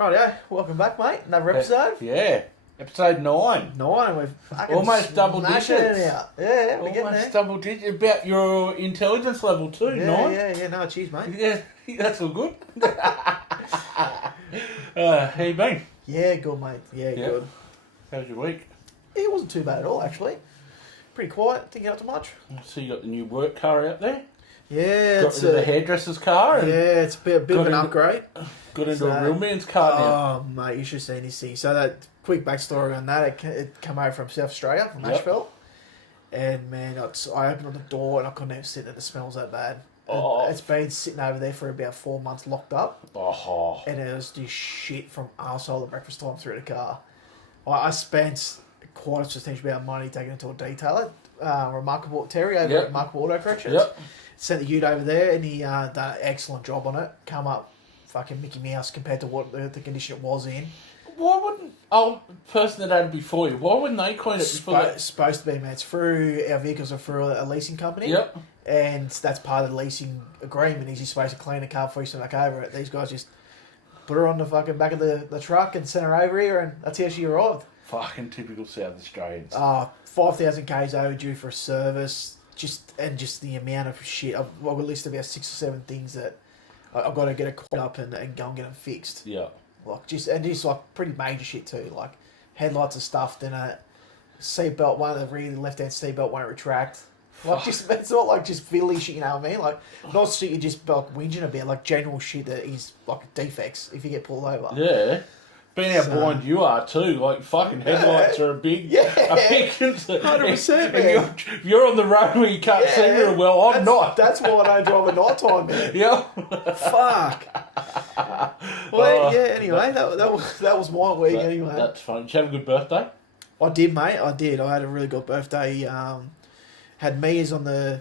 Rightio, welcome back, mate. Another episode. Yeah, episode 9. 9, we've fucking Almost double smashing digits. it out. Yeah, we're getting there. Almost double digits. About your intelligence level too, 9. Yeah, no, cheers, mate. Yeah, that's all good. How you been? Yeah, good, mate. Yeah, good. How's your week? Yeah, it wasn't too bad at all, actually. Pretty quiet, didn't get up to much. So you got the new work car out there? Yeah, Got it's rid of the hairdresser's car? And it's a bit of an upgrade. got into a real man's car now. Oh, mate, you should have seen this thing. So that quick backstory on that, it came over from South Australia, from Asheville. And, man, I opened up the door and I couldn't even sit there. The smell's that bad. It's been sitting over there for about 4 months locked up. Oh. And it was just shit from arsehole at breakfast time through the car. I spent quite a substantial amount of money taking it to a detailer. Remarkable Terry over at Remarkable Auto Corrections. Yep. Sent the ute over there and he done an excellent job on it. Come up fucking Mickey Mouse compared to what the condition it was in. Why wouldn't... Oh, the person that had it before you, why wouldn't they clean it before It's supposed to be, man. It's through... Our vehicles are through a leasing company. Yep. And that's part of the leasing agreement. Is you're supposed to clean the car before you send back over it. These guys just put her on the fucking back of the truck and sent her over here and that's how she arrived. Fucking typical South Australians. 5,000 Ks overdue for a service. Just the amount of shit. I've got a list of about 6 or 7 things that I've got to get a quote up and go and get them fixed. Yeah. Like just like pretty major shit too. Like headlights are stuffed in it. Seatbelt, one of the rear left-hand seatbelt won't retract. Like just it's not like just fiddly shit, you know what I mean? Like not shit you just like whinging about, like general shit that is like defects if you get pulled over. Yeah. Being how blind you are too, like fucking headlights are a big concern. 100%, man. You're on the road where you can't see very well. I'm not. That's why I don't drive at night time, man. Yeah. Fuck. Well, anyway, that was my week anyway. That's fun. Did you have a good birthday? I did, mate. I did. I had a really good birthday. Had Mia's on the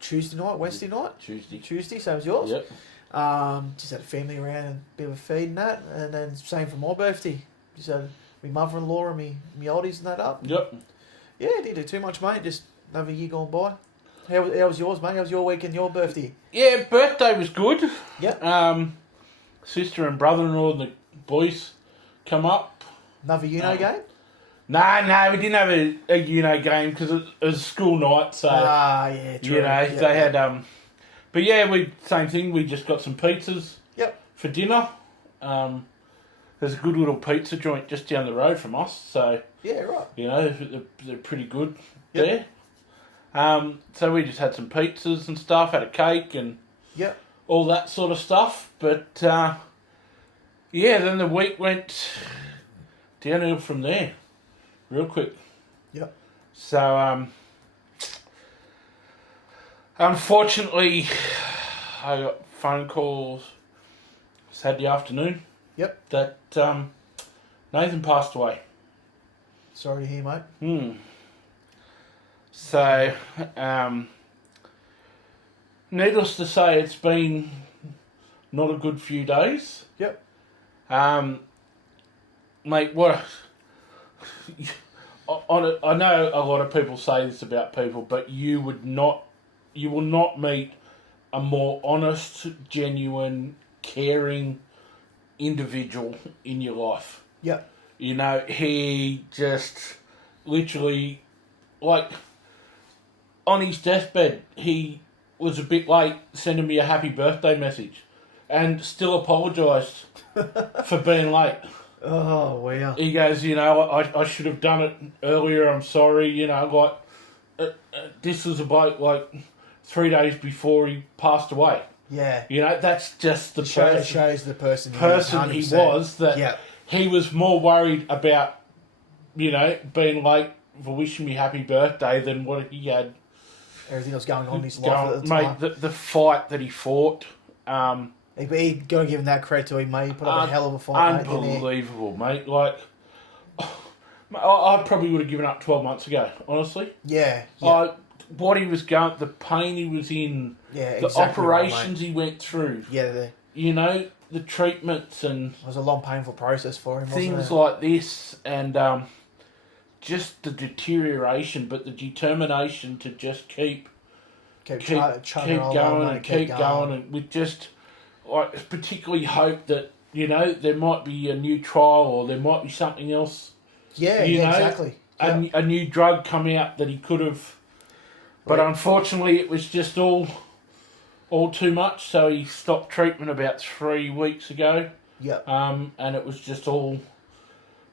Tuesday night, Wednesday night? Tuesday, same as yours. Yep. Just had a family around and a bit of a feed and that. And then same for my birthday. Just had my mother-in-law and me oldies and that up. Yep. Yeah, didn't do too much, mate. Just another year gone by. How was yours, mate? How was your week and your birthday? Yeah, birthday was good. Yep. Sister and brother-in-law and the boys come up. Another game? No, we didn't have a game because it was school night. So yeah, true. You know, they had But yeah, same thing. We just got some pizzas. Yep. For dinner. There's a good little pizza joint just down the road from us. So yeah, right. You know, they're pretty good there. So we just had some pizzas and stuff. Had a cake and all that sort of stuff. But then the week went downhill from there, real quick. Yep. So unfortunately, I got phone calls Saturday afternoon. Yep. That Nathan passed away. Sorry to hear, mate. So, needless to say, it's been not a good few days. Yep. Mate, what... I know a lot of people say this about people, but you will not meet a more honest, genuine, caring individual in your life. Yep. You know, he just literally, like, on his deathbed, he was a bit late sending me a happy birthday message and still apologised for being late. Oh, wow. He goes, you know, I should have done it earlier, I'm sorry, you know, like, this was about, like, 3 days before he passed away. Yeah. You know, that's just the shows the person he was, that he was more worried about, you know, being late for wishing me happy birthday than what he had. Everything else going on in his life at the time. Mate, the fight that he fought. He got to give him that credit to him, mate. He put up a hell of a fight, unbelievable, mate. Like, I probably would have given up 12 months ago, honestly. Yeah. What he was going, the pain he was in, the operations he went through. Yeah. You know, the treatments and... It was a long, painful process for him, wasn't it? Things like this and just the deterioration, but the determination to just keep going, and with just... I particularly hope that you know, there might be a new trial or there might be something else. Yeah, you know, exactly. Yep. A new drug come out that he could have. But unfortunately, it was just all too much. So he stopped treatment about 3 weeks ago. Yep. And it was just all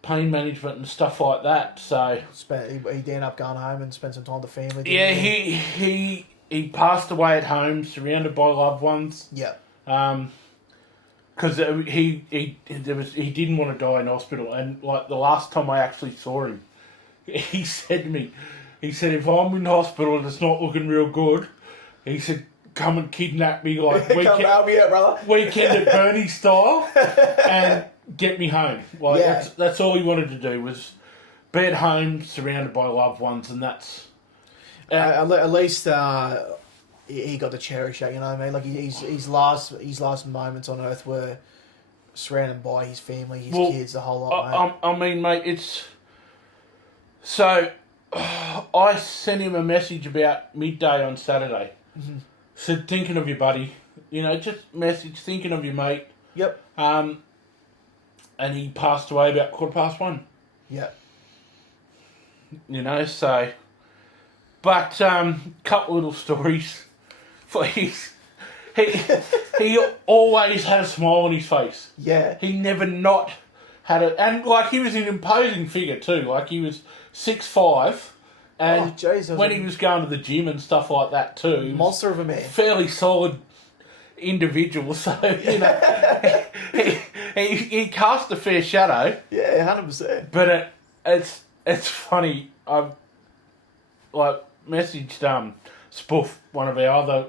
pain management and stuff like that. So He ended up going home and spent some time with the family. Yeah, he passed away at home, surrounded by loved ones. Yeah. Because he didn't want to die in hospital, and like the last time I actually saw him, he said to me, if I'm in hospital and it's not looking real good, he said, come and kidnap me like Come help me out, brother. weekend at Bernie style, and get me home. Like that's all he wanted to do was be at home, surrounded by loved ones, and that's at least he got to cherish that. You know what I mean? Like his last moments on Earth were surrounded by his family, his kids, the whole lot. I mean, mate, it's so. I sent him a message about midday on Saturday. Mm-hmm. Said, thinking of you, buddy. You know, just message, thinking of you, mate. Yep. And he passed away about 1:15. Yep. You know, so. But, couple little stories. For he always had a smile on his face. Yeah. He never not had it. And, like, he was an imposing figure, too. Like, he was 6'5", and when he was going to the gym and stuff like that too, monster of a man, fairly solid individual. So you know, he cast a fair shadow. Yeah, 100%. But it's funny. I've like messaged Spoof, one of our other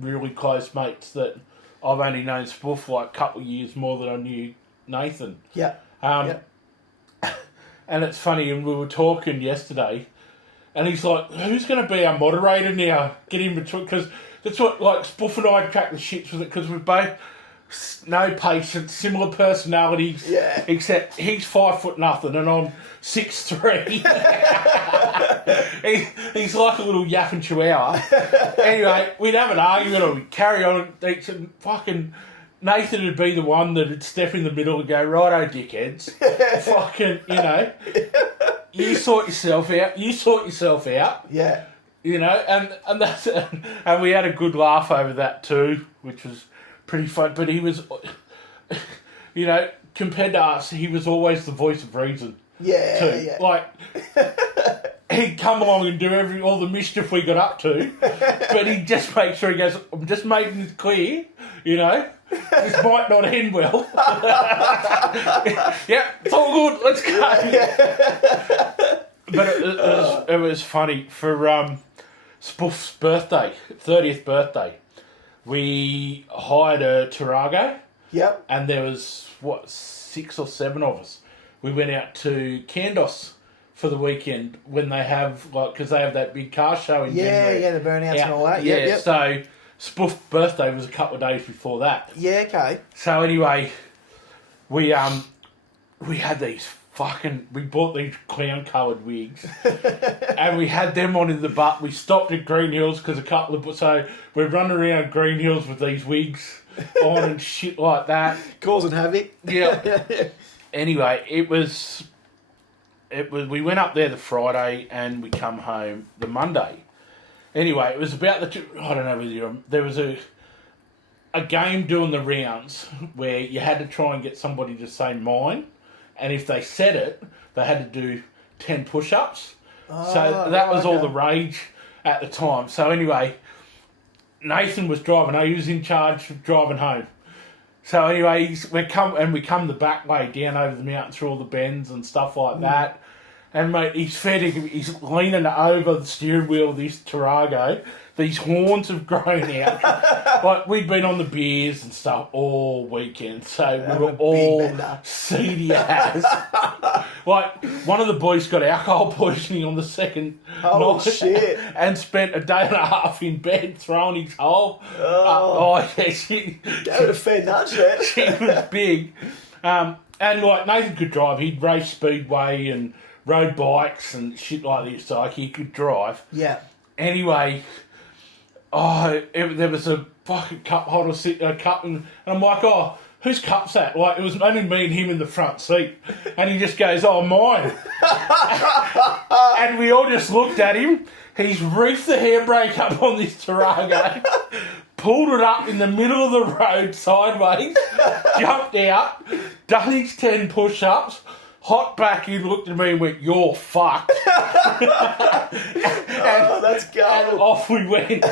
really close mates that I've only known Spoof like a couple of years more than I knew Nathan. Yeah. And it's funny, and we were talking yesterday, and he's like, who's going to be our moderator now? Get him between, because that's what, like, Spoof and I crack the shits with it, because we're both no patience, similar personalities, except he's 5'0" and I'm 6'3". He's like a little yapping chihuahua. Anyway, we'd have an argument or we'd carry on, and fucking Nathan would be the one that would step in the middle and go, righto, dickheads. Fucking, you know, you sort yourself out. Yeah. You know, and that's and we had a good laugh over that too, which was pretty fun. But he was, you know, compared to us, he was always the voice of reason. Yeah, too. yeah. Like, he'd come along and do all the mischief we got up to, but he'd just make sure he goes, I'm just making it clear, you know, this might not end well. Yeah, it's all good, let's go. But it was funny. For Spoof's birthday, 30th birthday, we hired a Tarago. Yep. And there was, 6 or 7 of us. We went out to Candos for the weekend when they have, like, because they have that big car show in January. Yeah, the burnouts and all that. Yeah, yep. So Spoof's birthday was a couple of days before that. Yeah, okay. So anyway, we had these we bought these clown coloured wigs and we had them on in the butt. We stopped at Green Hills because so we're running around Green Hills with these wigs on and shit like that. Causing havoc. Yeah. Anyway, we went up there the Friday and we come home the Monday. Anyway, it was about I don't know whether there was a game doing the rounds where you had to try and get somebody to say mine, and if they said it, they had to do 10 push-ups. So that was all the rage at the time. So anyway, Nathan was driving. He was in charge of driving home. So anyway, we come the back way down over the mountain through all the bends and stuff like that. And mate, he's leaning over the steering wheel of this Tarago. These horns have grown out. Like, we'd been on the beers and stuff all weekend, so we were all seedy as. Like, one of the boys got alcohol poisoning on the second night. Shit. And spent a day and a half in bed throwing his whole... yeah, she... That would have fed nuts, man. She was big. And, like, Nathan could drive. He'd race speedway and rode bikes and shit like this, so like, he could drive. Yeah. Anyway... there was a fucking cup holder, and I'm like, whose cup's that? Like, it was only me and him in the front seat. And he just goes, oh, mine. And we all just looked at him. He's reefed the handbrake up on this Tarago, pulled it up in the middle of the road sideways, jumped out, done his 10 push-ups, hopped back in, looked at me and went, you're fucked. Oh, that's And gold. off we went.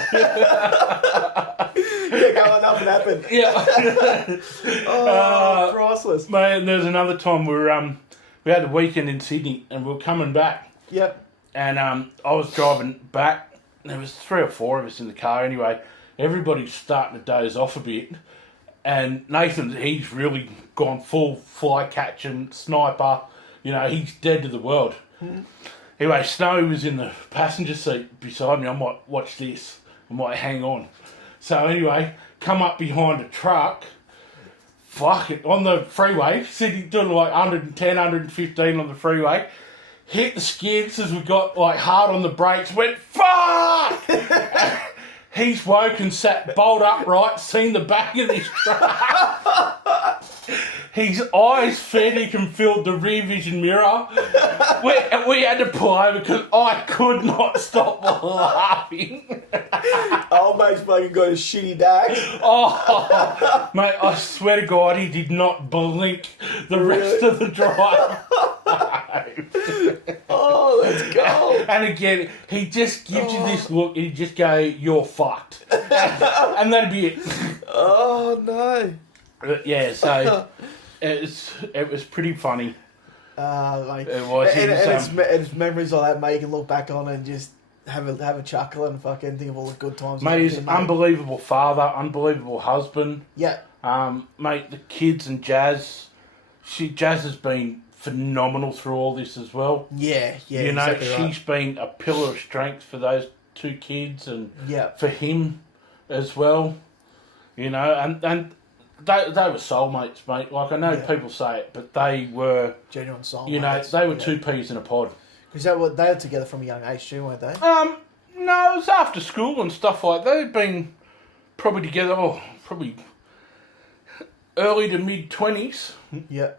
Yeah, nothing happened. Yeah. Oh, priceless. Man, there's another time we had the weekend in Sydney and we were coming back. Yep. And I was driving back. There was 3 or 4 of us in the car anyway. Everybody's starting to doze off a bit. And Nathan, he's really gone full fly catching, sniper. You know, he's dead to the world. Mm. Anyway, Snow was in the passenger seat beside me. I might watch this. I might hang on. So anyway, come up behind a truck. Fuck it, on the freeway. Sitting doing like 110, 115 on the freeway. Hit the skids as we got like hard on the brakes. Went, fuck! He's woke and sat bolt upright, seen the back of this truck. His eyes panic and filled the rear vision mirror. We had to pull over because I could not stop laughing. Old mate's fucking got a shitty dax. Oh, mate, I swear to God, he did not blink the rest of the drive. Oh, that's gold. And again, he just gives you this look and he just go, you're fucked. And that'd be it. Oh, no. Yeah, so it was pretty funny. Like, It was. and It was, it's memories like that, mate, you can look back on and just have a chuckle and fucking think of all the good times. mate, he's an unbelievable father, unbelievable husband. Yeah. Mate, the kids and Jazz, Jazz has been phenomenal through all this as well. Yeah, You know, exactly right. she's been a pillar of strength for those 2 kids and Yeah. for him as well. You know, and they were soulmates, mate. Like, I know people say it, but they were Genuine soul. You know, they were 2 peas in a pod. Because they were together from a young age too, weren't they? No, it was after school and stuff like that. They'd been probably together, probably early to mid-20s. Yeah.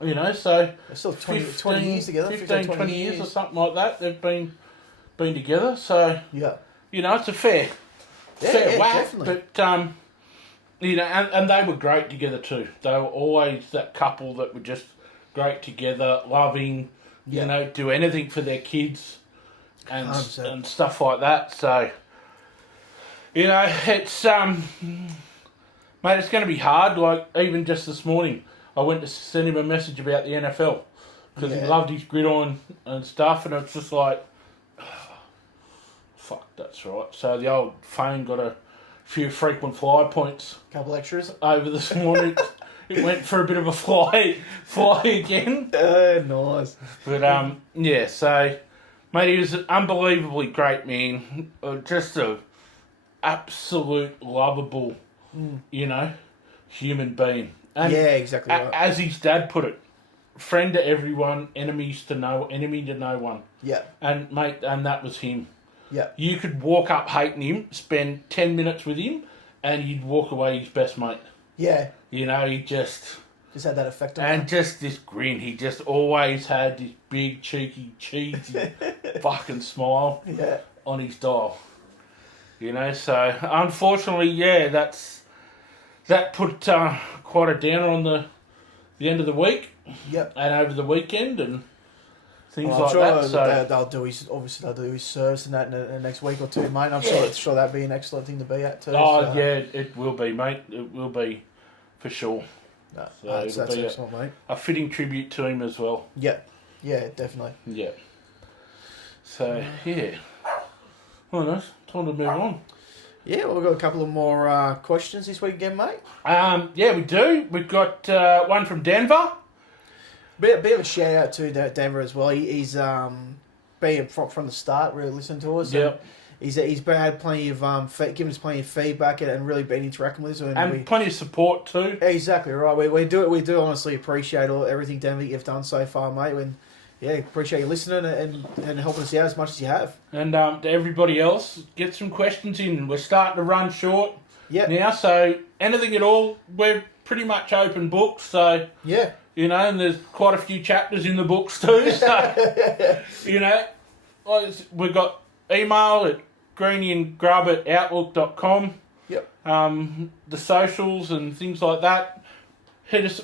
You know, so... They're still 20 years together. 15, 20 years or something like that. They've been together, so... Yeah. You know, it's a fair whack. Definitely. But, you know, and they were great together too. They were always that couple that were just great together, loving, you know, do anything for their kids and stuff like that. So, you know, it's, mate, it's going to be hard. Like, even just this morning, I went to send him a message about the NFL because he loved his gridiron and stuff, and it's just like, fuck, that's right. So the old phone got a few frequent flyer points. Couple extras over this morning. It went for a bit of a fly again. Nice. But yeah. So, mate, he was an unbelievably great man. Just a absolute lovable, you know, human being. And exactly right. As his dad put it, friend to everyone, enemy to no one. Yeah. And mate, and that was him. Yeah. You could walk up hating him, spend 10 minutes with him, and you'd walk away his best mate. Yeah. You know, he just had that effect on him. And just this grin. He just always had this big, cheeky, cheesy fucking smile on his dial. You know, so unfortunately, that put quite a downer on the end of the week. Yep. And over the weekend and things I'm like sure that. So they'll do his service and that in the next week or two, mate. I'm sure that'd be an excellent thing to be at too. Oh so. yeah, it will be, mate. It will be for sure. No, So that's it'll be excellent, mate. a fitting tribute to him as well. Yeah, definitely. Yeah. So yeah. Well, nice. Time to move on. Yeah, well, we've got a couple of more questions this week again, mate. Yeah, we do. We've got one from Denver. Bit of a shout out to Denver as well. He's been from the start, really listening to us. Yep. He's had plenty of given us plenty of feedback and really been interacting with us, and plenty of support too. Exactly right. We do honestly appreciate everything, Denver, you've done so far, mate. And appreciate you listening and helping us out as much as you have. And to everybody else, get some questions in. We're starting to run short. Yeah. now. So anything at all, we're pretty much open books. So Yeah. you know, and there's quite a few chapters in the books too. So you know, we've got email at greenyandgrub@outlook.com. Yep. The socials and things like that. Hit us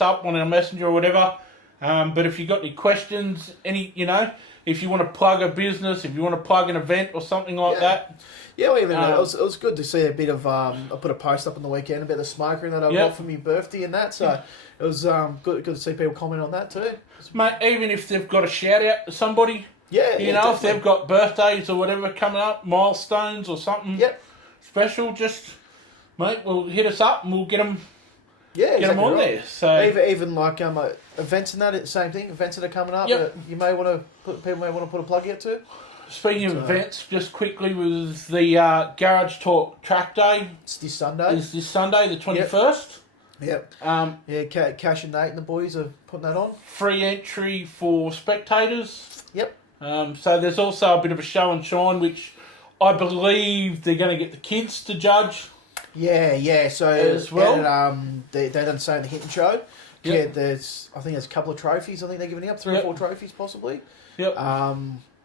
up on our messenger or whatever. But if you've got any questions, if you want to plug a business, if you want to plug an event or something like that. Yeah, well, even it was good to see a bit of. I put a post up on the weekend about the smoker that I got for my birthday and that. So it was good to see people comment on that too. Mate, even if they've got a shout out to somebody, if they've got birthdays or whatever coming up, milestones or something special, just mate, we'll hit us up and we'll get them. Yeah, get them on there. So even like events and that, same thing. Events that are coming up that you may want to people may want to put a plug out to. Speaking of events, just quickly with the Garage Talk Track Day. It's this Sunday. It's this Sunday, the 21st. Yep. Cash and Nate and the boys are putting that on. Free entry for spectators. Yep. So there's also a bit of a show and shine, which I believe they're going to get the kids to judge. Yeah. So as well, they done say in the Hinton show. Yep. Yeah, there's a couple of trophies. I think they're giving out 3 or 4 trophies possibly. Yep.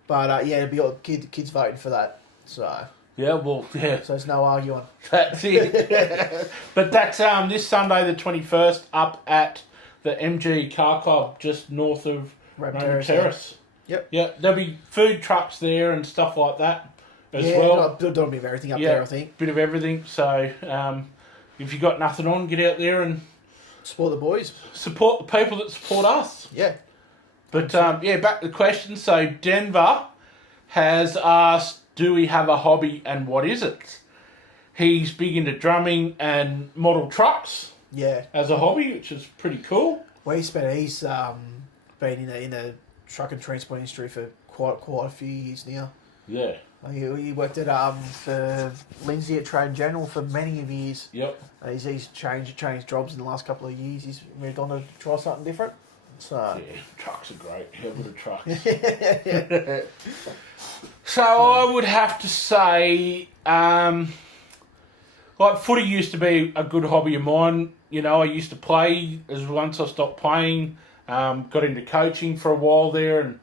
But it'll be all kids voting for that. So so there's no arguing. That's it. But that's this Sunday the 21st up at the MG Car Club just north of Raymond Terrace. Yep. Yeah, there'll be food trucks there and stuff like that as well. There'll be everything up there, I think. Bit of everything. So if you got nothing on, get out there and support the boys. Support the people that support us. Yeah. But back to the question. So Denver has asked, do we have a hobby and what is it? He's big into drumming and model trucks. Yeah. As a hobby, which is pretty cool. Well, he's been in the truck and transport industry for quite a few years now. Yeah. He worked at for Lindsay at Trade General for many years. Yep. He's changed jobs in the last couple of years. He's moved on to try something different. So trucks are great. How good are trucks? So I would have to say, footy used to be a good hobby of mine. You know, I used to play. As once I stopped playing, got into coaching for a while there and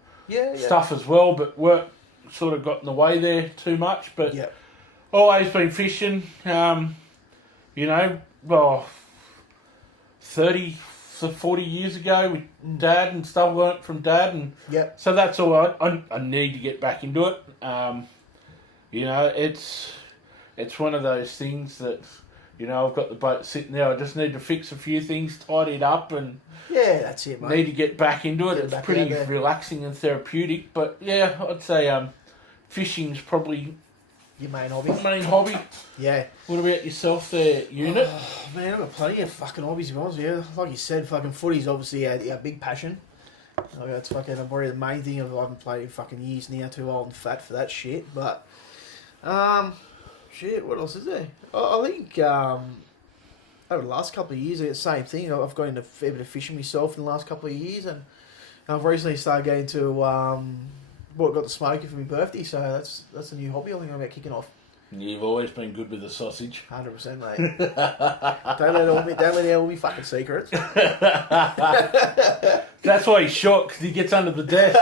stuff as well. But work sort of got in the way there too much. But always been fishing. 30 to 40 years ago with Dad and stuff. Learnt from Dad, and so that's all. I need to get back into it. It's one of those things that I've got the boat sitting there. I just need to fix a few things, tidy it up, and that's it, mate. Need to get back into it. It's pretty relaxing and therapeutic. But I'd say fishing's probably your main hobby. Yeah. What about yourself there, Unit? Oh, man, I've got plenty of fucking hobbies, to be honest with you. Like you said, fucking footy's obviously a big passion. That's fucking probably the main thing. I haven't played in fucking years now, too old and fat for that shit. But, what else is there? I think, over the last couple of years, it's the same thing. I've got into a fair bit of fishing myself in the last couple of years, and I've recently started getting to, got the smoker for my birthday, so that's a new hobby I think I'm about kicking off. You've always been good with the sausage. 100%, mate. Don't let out all my fucking secrets. That's why he's short, because he gets under the desk.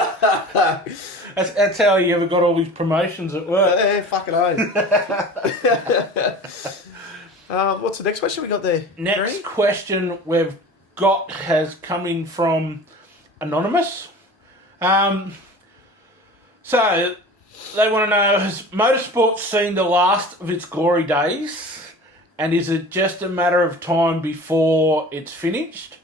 That's how he ever got all these promotions at work. Fucking what's the next question we got there? Next question we've got has come in from Anonymous. So they want to know, has motorsport seen the last of its glory days? And is it just a matter of time before it's finished?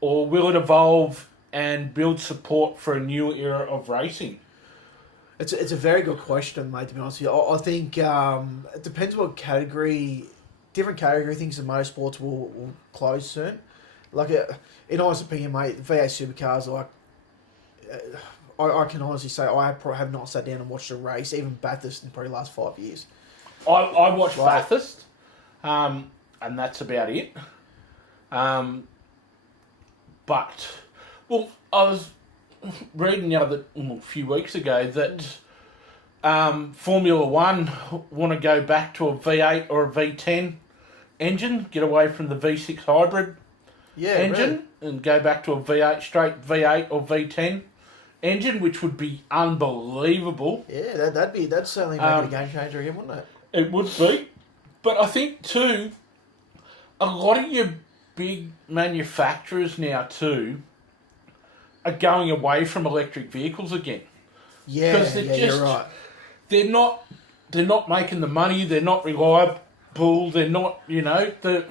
Or will it evolve and build support for a new era of racing? It's a very good question, mate, to be honest with you. I think it depends what category, different category things in motorsports will close soon. Like, in honest opinion, mate, V8 supercars are like... I can honestly say I have not sat down and watched a race, even Bathurst, in probably the last 5 years. I watched Bathurst, and that's about it. But, I was reading a few weeks ago that Formula One want to go back to a V8 or a V10 engine, get away from the V6 hybrid engine, and go back to a V8 straight V8 or V10 engine, which would be unbelievable. Yeah, that'd certainly make it a game changer again, wouldn't it? It would be, but I think too, a lot of your big manufacturers now too are going away from electric vehicles again. Yeah, you're right. They're not making the money. They're not reliable. They're not, the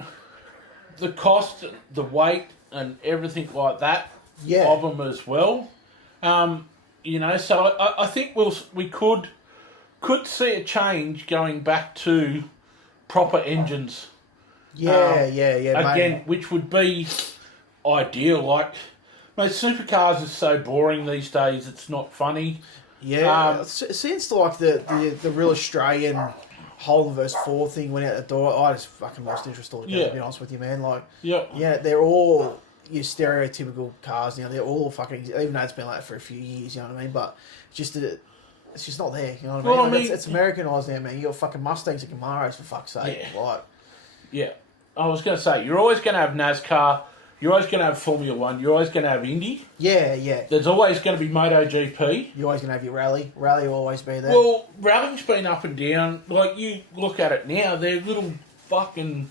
cost, the weight, and everything like that of them as well. So I think we could see a change going back to proper engines. Again, which would be ideal. Like, mate, supercars are so boring these days. It's not funny. Yeah, since like the real Australian Holden versus Ford thing went out the door, I just fucking lost interest altogether. To be honest with you, man. Like, they're all your stereotypical cars now. They're all fucking, even though it's been like that for a few years. You know what I mean? But it's just not there. You know what I mean? Well, like, it's Americanised now, man. You got fucking Mustangs and Camaros for fuck's sake. Yeah. I was going to say, you're always going to have NASCAR. You're always going to have Formula One. You're always going to have Indy. Yeah. There's always going to be MotoGP. You're always going to have your Rally. Rally will always be there. Well, Rally's been up and down. Like, you look at it now, they're little fucking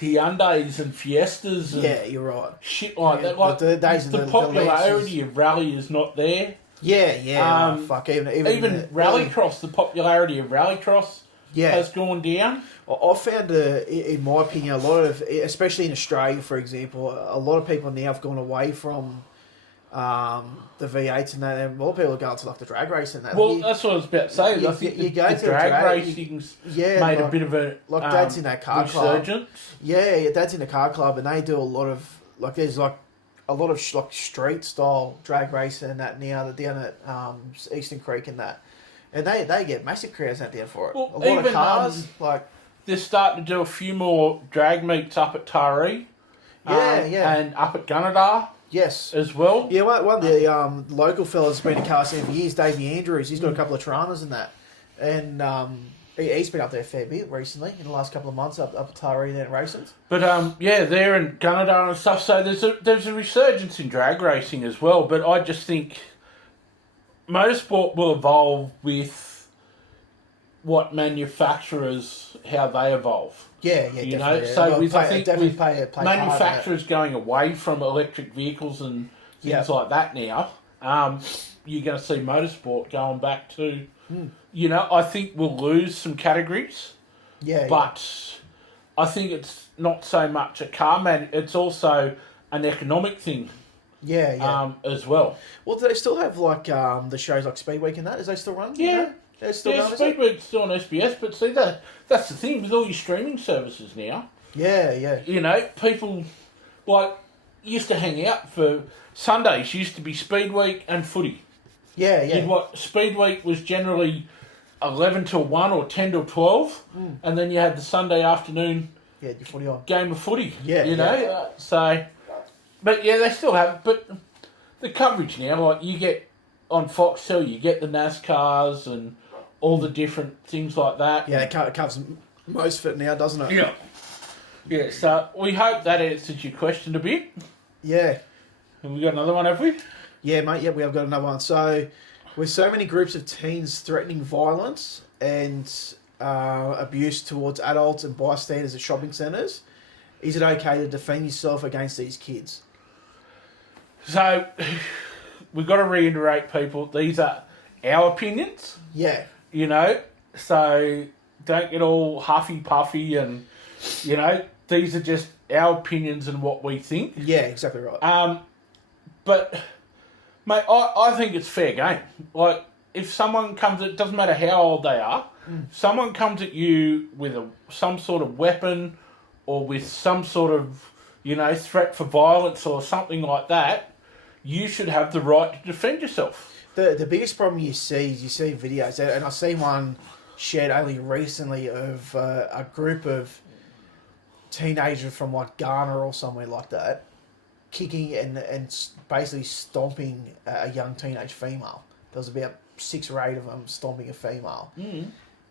Hyundais and Fiestas and you're right. Shit like that. Like, the popularity of Rally is not there. Yeah. Fuck, even Rallycross, the popularity of Rallycross has gone down. I found, in my opinion, a lot of, especially in Australia, for example, a lot of people now have gone away from the V8s and that, and more people are going to like the drag racing and that. Well, that's what I was about to say. I think the drag racing's made a bit of a Dad's in that car resurgence. Club. Yeah, Dad's in the car club, and they do a lot of there's a lot of street style drag racing and that now. They're down at Eastern Creek and that, and they get massive crowds out there for it. Well, a lot of cars they're starting to do a few more drag meets up at Taree. And up at Gunnedah. Yes. As well. Yeah, one of the local fellas has been in car scene for years, Davey Andrews. He's got a couple of Taranas and that. And he's been up there a fair bit recently, in the last couple of months, up at Taree there racing. But, they're in Gunnedah and stuff, so there's a resurgence in drag racing as well, but I just think motorsport will evolve with what manufacturers, how they evolve. Yeah, definitely. So I think manufacturers going away from electric vehicles and things like that now, you're going to see motorsport going back to, I think we'll lose some categories. But I think it's not so much a car it's also an economic thing. As well. Well, do they still have the shows like Speed Week and that? Is they still run? Yeah. Speed Week's still on SBS, but see that's the thing with all your streaming services now. People used to hang out for Sundays. Used to be Speed Week and footy. Speed Week was generally 11 till 1 or 10 till 12, and then you had the Sunday afternoon your footy on. Game of footy. So, but they still have. But the coverage now, you get on Foxtel, you get the NASCARs and all the different things like that. Yeah, it covers most of it now, doesn't it? Yeah, so we hope that answers your question a bit. Yeah. Have we got another one, have we? Yeah, mate, we have got another one. So, with so many groups of teens threatening violence and abuse towards adults and bystanders at shopping centres, is it okay to defend yourself against these kids? So, we've got to reiterate, people, these are our opinions. Yeah. So don't get all huffy-puffy and, these are just our opinions and what we think. Yeah, exactly right. But, mate, I think it's fair game. Like, if someone comes, it doesn't matter how old they are, if someone comes at you with some sort of weapon or with some sort of, threat for violence or something like that, you should have the right to defend yourself. The biggest problem you see is videos, and I seen one shared only recently of a group of teenagers from Ghana or somewhere like that, kicking and basically stomping a young teenage female. There was about 6 or 8 of them stomping a female. Mm.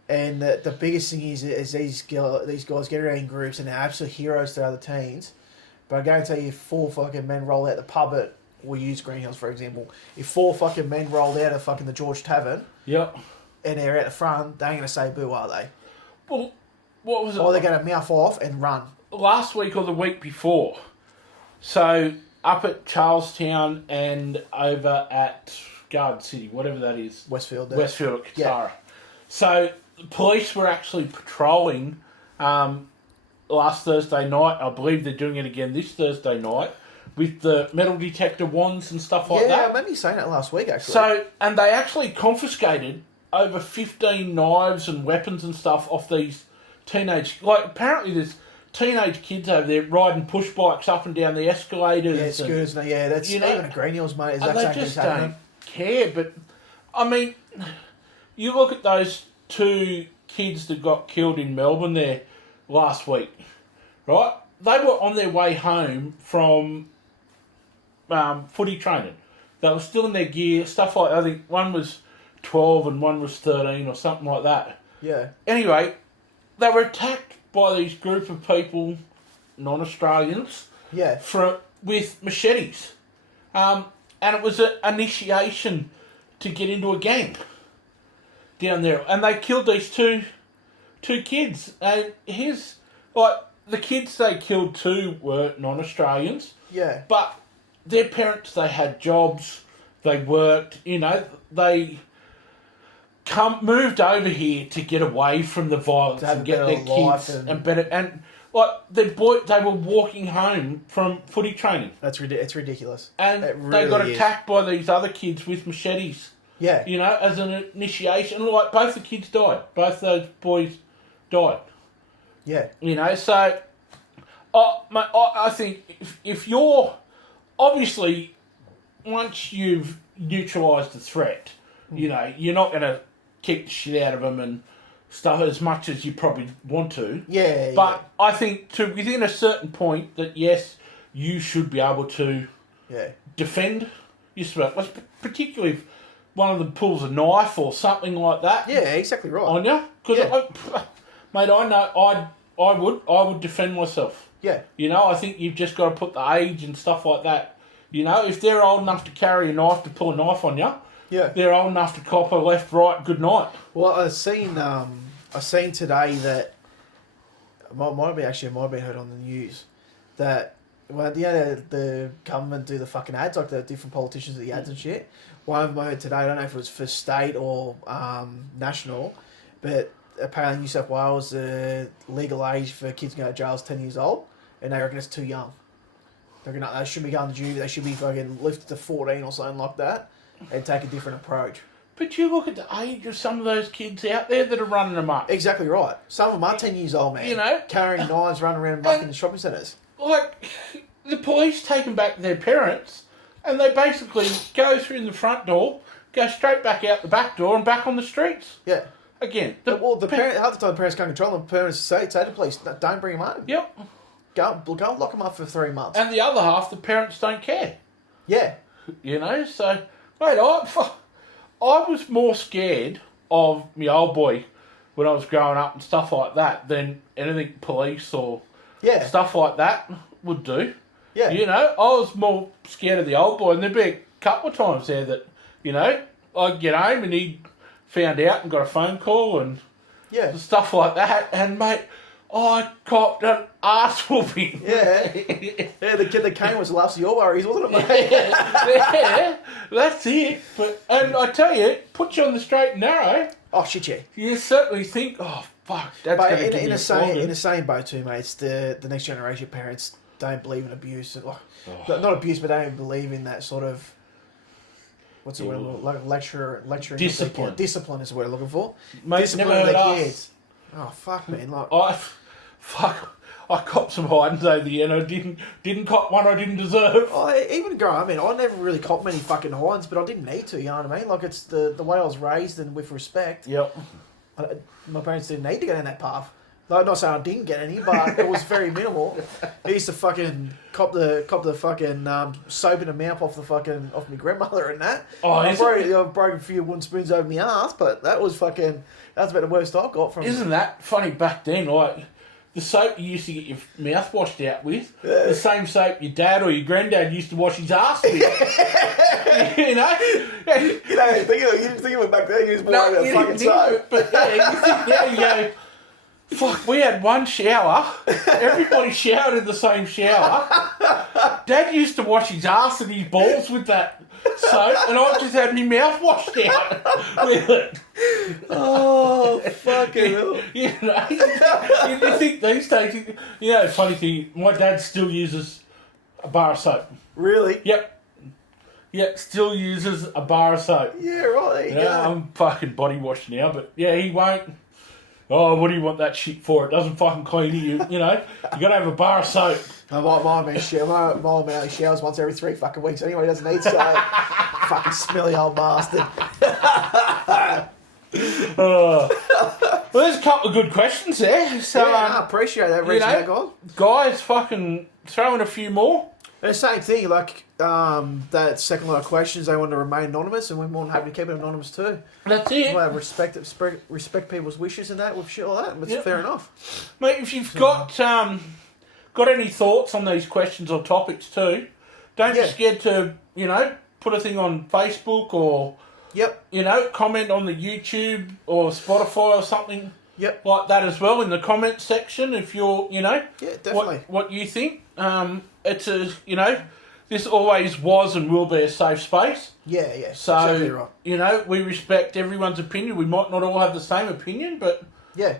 And the biggest thing is these guys get around in groups and they're absolute heroes to other teens. But I guarantee you, if 4 fucking men roll out the pub at, we'll use Green Hills for example, if 4 fucking men rolled out of fucking the George Tavern, Yep. and they're out the front, they ain't gonna say boo, are they? Well, what was it? Or they're gonna mouth off and run. Last week or the week before. So up at Charlestown and over at Garden City, whatever that is. Westfield at Katara. Yeah. So the police were actually patrolling last Thursday night. I believe they're doing it again this Thursday night with the metal detector wands and stuff like that. Yeah, I remember you saying that last week, actually. So, and they actually confiscated over 15 knives and weapons and stuff off these teenage... Like, apparently there's teenage kids over there riding push bikes up and down the escalators. Yeah, scooters. Yeah, that's even a Green Hills, mate. Is and they exactly just happening. don't care. But, I mean, you look at those 2 kids that got killed in Melbourne there last week, right? They were on their way home from footy training. They were still in their gear, stuff like... I think one was 12 and one was 13 or something like that. Yeah. Anyway, they were attacked by these group of people, non-Australians, Yeah. with machetes. And it was an initiation to get into a gang down there. And they killed these two kids. And here's... Like, the kids they killed too were non-Australians. Yeah. But their parents, they had jobs, they worked, they moved over here to get away from the violence and get their kids and better. And like they were walking home from footy training. It's ridiculous. And really they got attacked by these other kids with machetes. Yeah. As an initiation. Like both the kids died. Both those boys died. Yeah. So I think if you're... Obviously, once you've neutralised the threat, you're not going to kick the shit out of them and stuff as much as you probably want to. Yeah. But I think to within a certain point that, yes, you should be able to defend yourself, particularly if one of them pulls a knife or something like that. Yeah, exactly right. On you. Because, mate, I know I would defend myself. Yeah. I think you've just got to put the age and stuff like that. If they're old enough to carry a knife, to pull a knife on you, they're old enough to cop a left, right, good night. Well, I seen today that it might have been heard on the news that the government do the fucking ads, like the different politicians do the ads and shit. One of them I heard today, I don't know if it was for state or national, but apparently New South Wales, the legal age for kids to go to jail is 10 years old, and they reckon it's too young. They reckon they should be going to juvie, they should be fucking lifted to 14 or something like that, and take a different approach. But you look at the age of some of those kids out there that are running them up. Exactly right. Some of them are 10 years old, man. Carrying knives, running around back in the shopping centres. Like, the police take them back to their parents, and they basically go through the front door, go straight back out the back door, and back on the streets. Yeah. Again, the parents, half the time the parents can't control them. Parents say to police, don't bring them home. Yep. Go and lock them up for 3 months. And the other half, the parents don't care. Yeah. So, mate, I was more scared of my old boy when I was growing up and stuff like that than anything police or stuff like that would do. Yeah. I was more scared of the old boy, and there'd be a couple of times there that, I'd get home and he'd found out and got a phone call and stuff like that, and mate, I copped an arse whooping. Yeah. The kid that came was the last of your worries, wasn't it, mate? Yeah, that's it. And I tell you, it puts you on the straight and narrow. Oh shit, yeah. You certainly think, oh fuck, that's going to give me a in the same boat too, mate. It's the next generation parents don't believe in abuse, not abuse, but don't believe in that sort of. What's the word? Like lecturing. Discipline. Discipline is the word I'm looking for. Mate, discipline never of heard their us. kids. Oh fuck, man! I copped some hidings over the end. I didn't cop one I didn't deserve. Even growing up, I never really copped many fucking hidings, but I didn't need to. You know what I mean? Like it's the way I was raised and with respect. Yep. My parents didn't need to go down that path. Like, not saying I didn't get any, but it was very minimal. He used to fucking cop the fucking soap in the mouth off my grandmother and that. Oh, I've broken a few wooden spoons over my ass, but that was about the worst I got from. Isn't that funny back then? Like the soap you used to get your mouth washed out with, the same soap your dad or your granddad used to wash his ass with. You know? You didn't think of it back then. You just worried about fucking soap. But yeah, you think now you go. Fuck, we had one shower. Everybody showered in the same shower. Dad used to wash his ass and his balls with that soap, and I just had my mouth washed out with it. Oh, fucking hell. You know, you think these days, you know, funny thing, my dad still uses a bar of soap. Really? Yep, still uses a bar of soap. Yeah, right, there you go. I'm fucking body washed now, but yeah, he won't. Oh, what do you want that shit for? It doesn't fucking clean you, you know? You gotta have a bar of soap. My man showers once every 3 fucking weeks anyway. He doesn't need soap. Fucking smelly old bastard. Well, there's a couple of good questions there. So, I appreciate that. Reaching out, guys. Guys, fucking throw in a few more. And the same thing, like that second lot of questions, they want to remain anonymous, and we're more than happy to keep it anonymous too. That's it. We'll respect people's wishes and that with shit like that. It's fair enough. Mate, if you've got any thoughts on these questions or topics too, don't be scared to, you know, put a thing on Facebook or, you know, comment on the YouTube or Spotify or something like that as well in the comment section if you're, you know, definitely. What you think. It's a, you know, this always was and will be a safe space. Yeah. So, exactly right. You know, we respect everyone's opinion. We might not all have the same opinion, but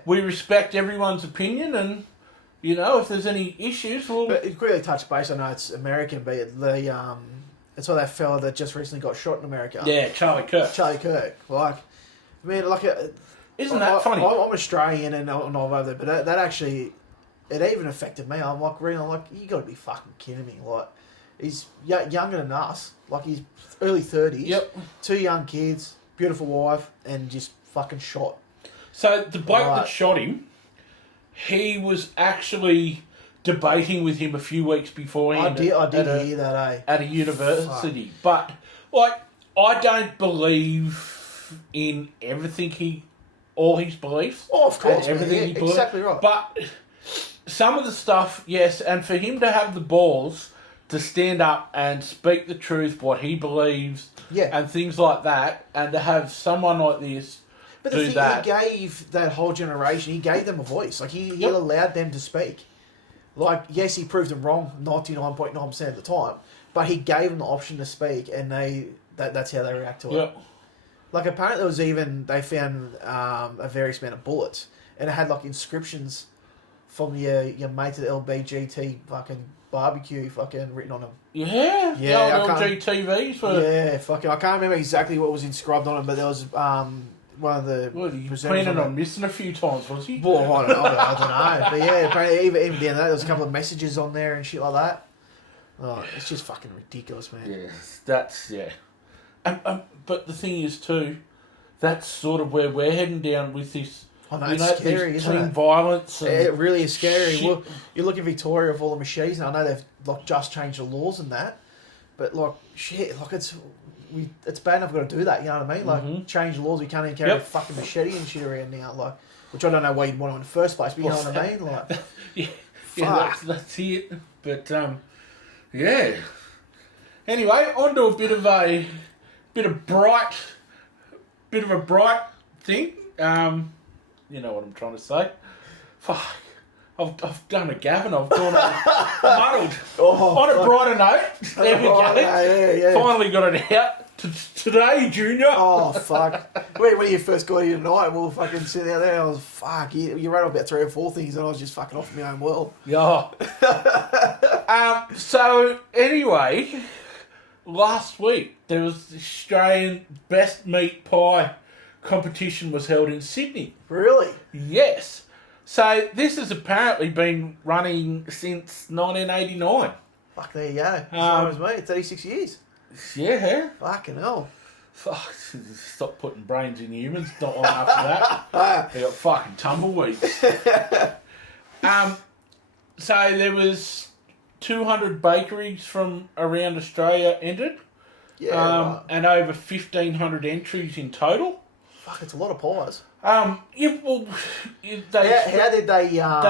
we respect everyone's opinion, and, you know, if there's any issues, we'll... But it really touched base. I know it's American, but it's all that fella that just recently got shot in America. Yeah, Charlie Kirk. Like, man, like... Isn't that funny? I'm Australian and I'm over there, but that actually... It even affected me. I'm like, reading, I'm like, you got to be fucking kidding me. Like, he's younger than us. Like, he's early 30s. Yep. 2 young kids, beautiful wife, and just fucking shot. So, the bloke that shot him, he was actually debating with him a few weeks beforehand. I did hear that, eh? At a university. Fuck. But, like, I don't believe in everything all his beliefs. Oh, of course. Everything he believes. Exactly right. But... some of the stuff, yes, and for him to have the balls to stand up and speak the truth, what he believes, and things like that, and to have someone like this do that. He gave that whole generation, he gave them a voice. Like, he allowed them to speak. Like, yes, he proved them wrong 99.9% of the time, but he gave them the option to speak, and that's how they react to it. Like, apparently they found a various amount of bullets, and it had, like, inscriptions from your mate at LBGT fucking barbecue fucking written on them. Yeah, LGTV for... Yeah, fucking... I can't remember exactly what was inscribed on them, but there was one of the... Well, he was planning on missing a few times, was he? Well, I don't know. But yeah, apparently even down that, there was a couple of messages on there and shit like that. Oh, it's just fucking ridiculous, man. Yeah, that's... Yeah. But the thing is, too, that's sort of where we're heading down with this... I know, it's scary, isn't it? Violence. And it really is scary. Well, you look in Victoria with all the machetes, and I know they've like just changed the laws and that, but like shit, like it's bad enough we've got to do that. You know what I mean? Like change the laws. We can't even carry a fucking machete and shit around now. Like, which I don't know why you'd want to in the first place, but you know what I mean? Like, that's it. But yeah. Anyway, on to a bit of a bright thing. You know what I'm trying to say. Fuck. I've done a Gavin. I've gone muddled. On a brighter note, there we go. Yeah. Finally got it out today, Junior. Oh, fuck. When you first got here tonight, we were fucking sitting out there, I was, fuck, you wrote about 3 or 4 things, and I was just fucking off in my own world. Yeah. So, anyway, last week, there was the Australian Best Meat Pie competition was held in Sydney. Really? Yes. So this has apparently been running since 1989. Fuck, there you go. Same as me, 36 years. Yeah. Fucking hell. Fuck, stop putting brains in humans. Not long after that, they got fucking tumbleweeds. So there was 200 bakeries from around Australia entered. Yeah. Right. And over 1,500 entries in total. Fuck, it's a lot of pies. Yeah, well, How did they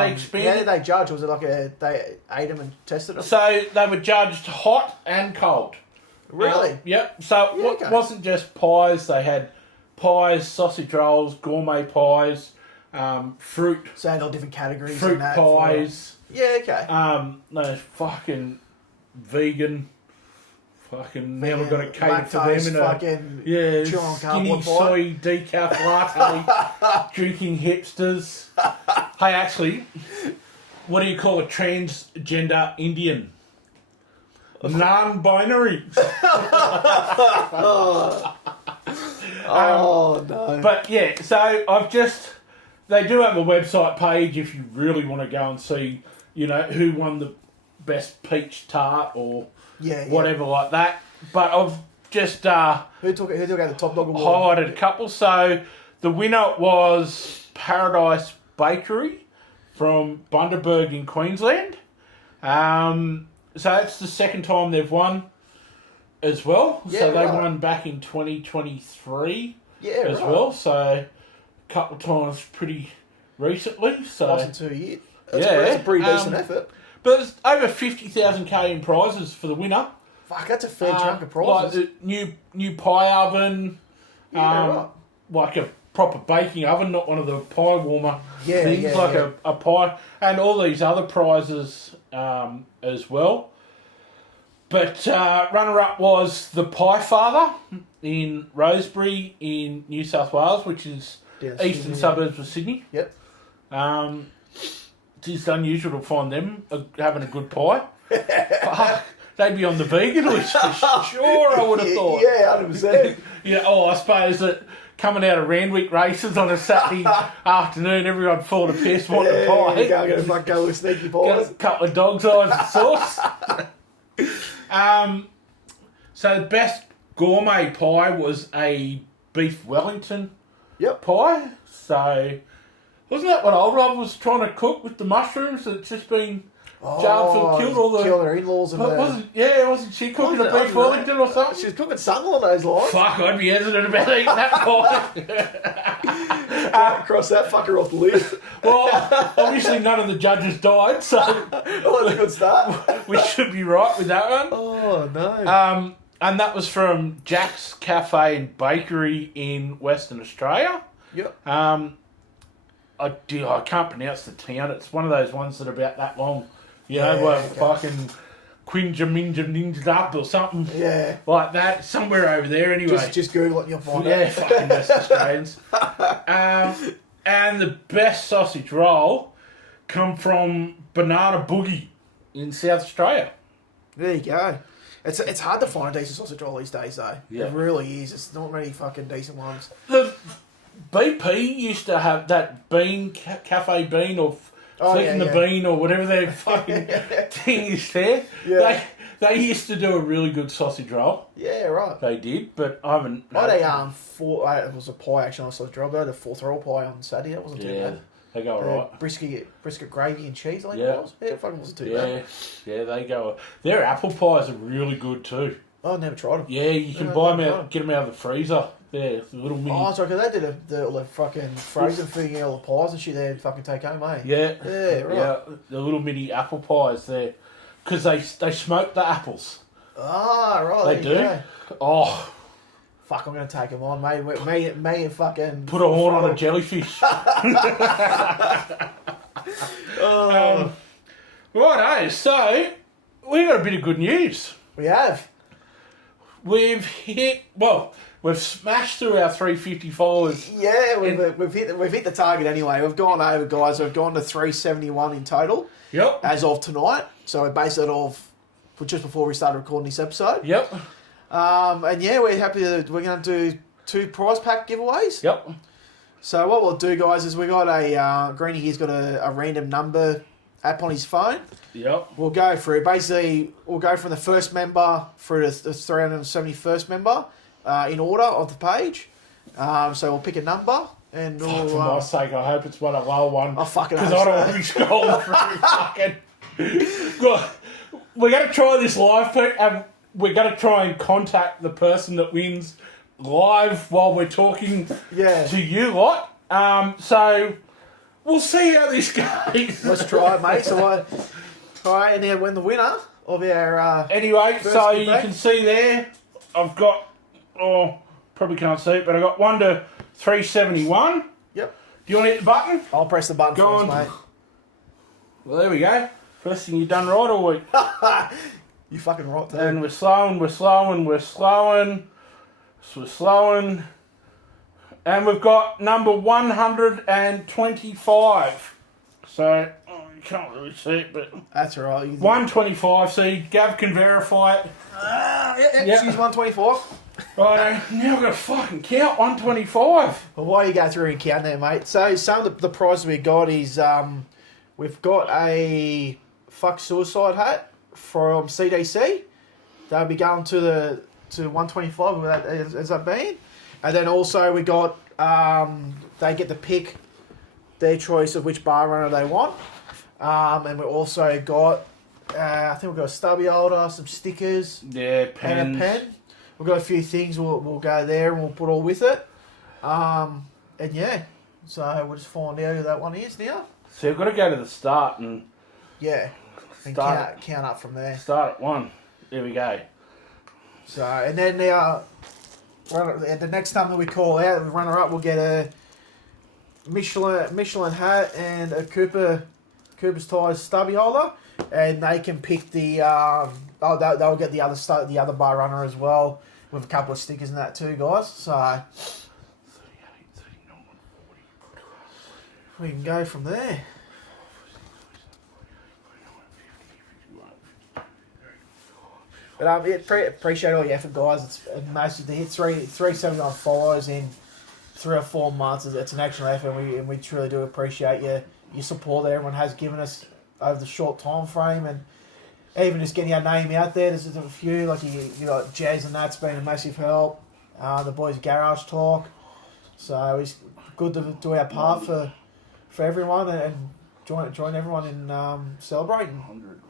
expand? How did they judge? Was it like they ate them and tested them? So they were judged hot and cold. Really? Yep. So it wasn't just pies. They had pies, sausage rolls, gourmet pies, fruit. So they had all different categories. Fruit and that pies. Yeah. Okay. No fucking vegan. Fucking now we've got to cater for them in a skinny soy decaf latte drinking hipsters. Hey, actually, what do you call a transgender Indian? Non-binary. No. But yeah, so they do have a website page if you really want to go and see, who won the best peach tart or whatever like that. But I've just who took out the top dog award? Highlighted a couple. So the winner was Paradise Bakery from Bundaberg in Queensland. So it's the second time they've won as well. Yeah, so they won back in 2023 as well. So a couple of times pretty recently. So twice in 2 years. That's a pretty decent effort. But there's over 50,000 in prizes for the winner. Fuck, that's a fair chunk of prizes. Like the new pie oven. Like a proper baking oven, not one of the pie warmer things, a pie. And all these other prizes as well. But runner-up was the Pie Father in Rosebery in New South Wales, which is eastern suburbs of Sydney. Yep. It's unusual to find them having a good pie. They'd be on the vegan list for sure, I would have thought. Yeah, 100%. I suppose that coming out of Randwick races on a Saturday afternoon, everyone full of piss wanting a pie. Go with sneaky pies. Got a couple of dog's eyes of sauce. So the best gourmet pie was a beef Wellington pie. So wasn't that what old Rob was trying to cook with the mushrooms that's just been killed their in-laws and wasn't she cooking a beef Wellington or something? She was cooking something along those lines. Fuck, I'd be hesitant about eating that pie. Cross that fucker off the list. Well, obviously none of the judges died, so that's a good start. We should be right with that one. Oh no. And that was from Jack's Cafe and Bakery in Western Australia. Yep. I can't pronounce the town. It's one of those ones that are about that long. Where fucking Quinja up or something. Yeah. Like that. Somewhere over there anyway. Just Google it and you'll find it. Yeah, fucking West Australians. And the best sausage roll come from Banana Boogie in South Australia. There you go. It's hard to find a decent sausage roll these days, though. Yeah. It really is. It's not many fucking decent ones. The BP used to have that bean, cafe bean or flicking the bean or whatever their fucking thing is there. Yeah. They used to do a really good sausage roll. Yeah, right. They did, but I haven't. I had it was a pie actually on a sausage roll. I had a 4th roll pie on Saturday. That wasn't too bad. They go alright. Brisket gravy and cheese, I think it was. Yeah, it fucking wasn't too bad. Yeah, they go. Their apple pies are really good too. I've never tried them. Yeah, you can buy them out, get them out of the freezer. There, the little mini. Oh, sorry, because they did the fucking frozen thing, all the pies and shit they fucking take home, eh? Yeah. Yeah, right. Yeah, the little mini apple pies there. Because they smoke the apples. Ah, right. They do. Go. Oh. Fuck, I'm going to take them on, mate. Me and fucking... Put a horn on a jellyfish. Righto, so we got a bit of good news. We have. We've smashed through our 350 followers. Yeah, we've hit the target anyway. We've gone over, guys. We've gone to 371 in total. Yep. As of tonight. So we based it off just before we started recording this episode. Yep. And yeah, we're happy that we're going to do 2 prize pack giveaways. Yep. So what we'll do, guys, is we got Greenie here's got a random number app on his phone. Yep. We'll go through. Basically, we'll go from the first member through to the 371st member. in order of the page. So we'll pick a number and we'll. For my sake, I hope it's one a low one. I fucking because hope I don't want to be scrolling through fucking. Look, we're gonna try this live, Pete, and we're gonna try and contact the person that wins live while we're talking to you lot. So we'll see how this goes. Let's try it, mate. So alright, and then when the winner of our anyway, so you giveaway. can see there, I've got probably can't see it, but I got 1 to 371. Yep. Do you want to hit the button? I'll press the button Go first, on. mate. Well, there we go. First thing you've done right all week. You fucking right too. And we're slowing. And we've got number 125. So, you can't really see it, but... That's alright. 125, see, Gav can verify it. Yep. She's 124. Right, now I've got to fucking count 125. Well, while you go through and count there, mate. So some of the prizes we got is we've got a fuck suicide hat from CDC. They'll be going to 125. That ends up being, and then also we got they get to pick their choice of which bar runner they want, and we also got I think we've got a stubby holder, some stickers, Yeah, pens. and a pen. We've got a few things. We'll go there and we'll put all with it. And yeah, so we'll just find out who that one is now. So you've got to go to the start and Yeah, and Start. count up from there. start at 1. There we go. So and then the next time that we call out, the runner up will get a Michelin hat and a Cooper's Tires stubby holder, and they can pick the they'll get the other bar runner as well with a couple of stickers and that too, guys. So 38, 39, 40. we can go from there. But appreciate all your effort, guys. It's massive to hit 379 follows in 3 or 4 months. It's an actual effort, and we truly do appreciate your support that everyone has given us over the short time frame, and even just getting our name out there. There's a few like you got Jazz, and that's been a massive help. The boys at Garage Talk. So it's good to do our part for everyone and join everyone in celebrating. 100.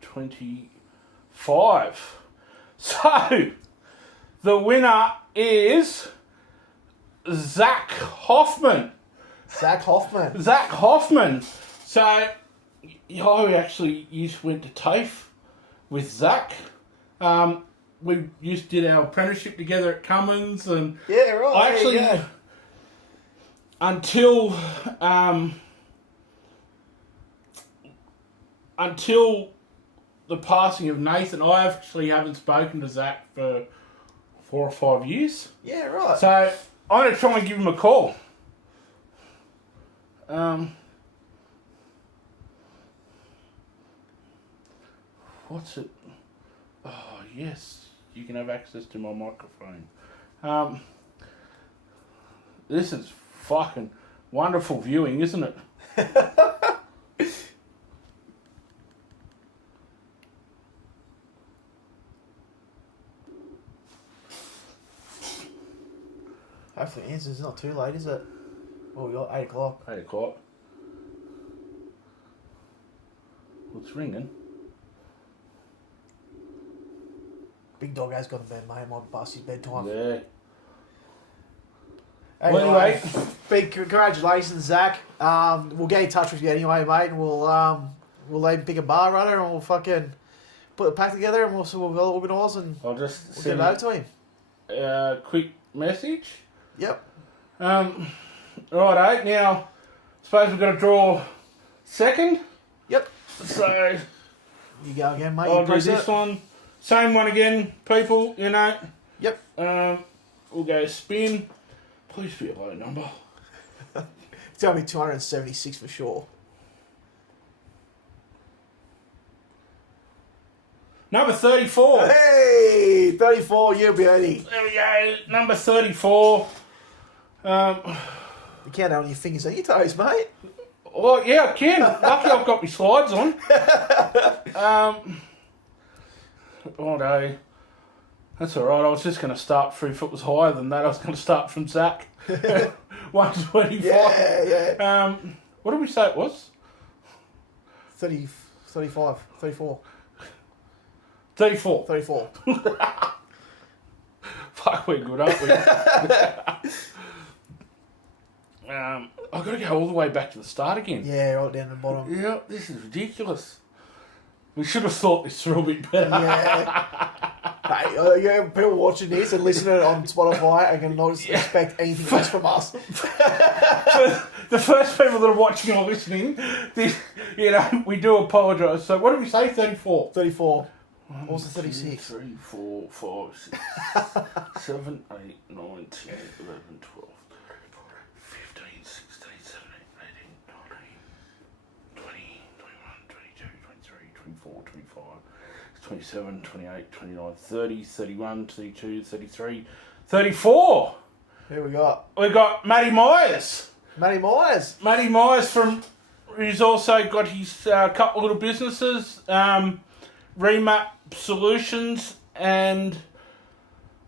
25. So, the winner is Zach Hoffman. Zach Hoffman. Zach Hoffman. So, I actually went to TAFE with Zach. We did our apprenticeship together at Cummins, and Yeah, right. I actually, there you go. until the passing of Nathan, I actually haven't spoken to Zach for 4 or 5 years. Yeah, right. So I'm going to try and give him a call. What's it? Oh, yes. You can have access to my microphone. This is fucking wonderful viewing, isn't it? Hopefully the answer's not too late, is it? Oh, we got 8 o'clock. 8 o'clock. Well, it's ringing. Big dog has gone to bed, mate. Might bust his bedtime. Yeah. Anyway, big congratulations, Zach. We'll get in touch with you anyway, mate. And we'll even pick a bar runner and we'll fucking put a pack together and we'll organise and I'll just we'll get send it over to him. a quick message. Yep. Righto, now, suppose we've got to draw second. Yep. So, You go again, mate. I'll You do press this it. one. Same one again, people, you know. Yep. We'll go spin. Please be a low number. It's going to be 276 for sure. Number 34. Hey, 34, you beauty. There we go. Number 34. You can't have your fingers on your toes, mate. Well, yeah, I can. Lucky I've got my slides on. Oh, no. That's all right. I was just going to start 3 foot was higher than that. I was going to start from Zach. 125. Yeah. What did we say it was? 30, 35, 34. 34. 34. Fuck, we're good, aren't we? I've got to go all the way back to the start again. Yeah, right down the bottom. Yeah, this is ridiculous. We should have thought this through a bit better. Yeah. Hey, yeah, people watching this and listening on Spotify are going to not expect anything less from us. The first people that are watching or listening, we do apologise. So what did we say? 34? 34. What's the 36? 3, 4, 5, 6, 7, 8, 9, 10, 11, 12, 15, 16, 17, 18, 19, 20, 21, 22, 23, 24, 25, 27, 28, 29, 30, 31, 32, 33, 34. Who we got? We got Matty Myers. Matty Myers. Matty Myers who's also got his couple little businesses, Remap Solutions and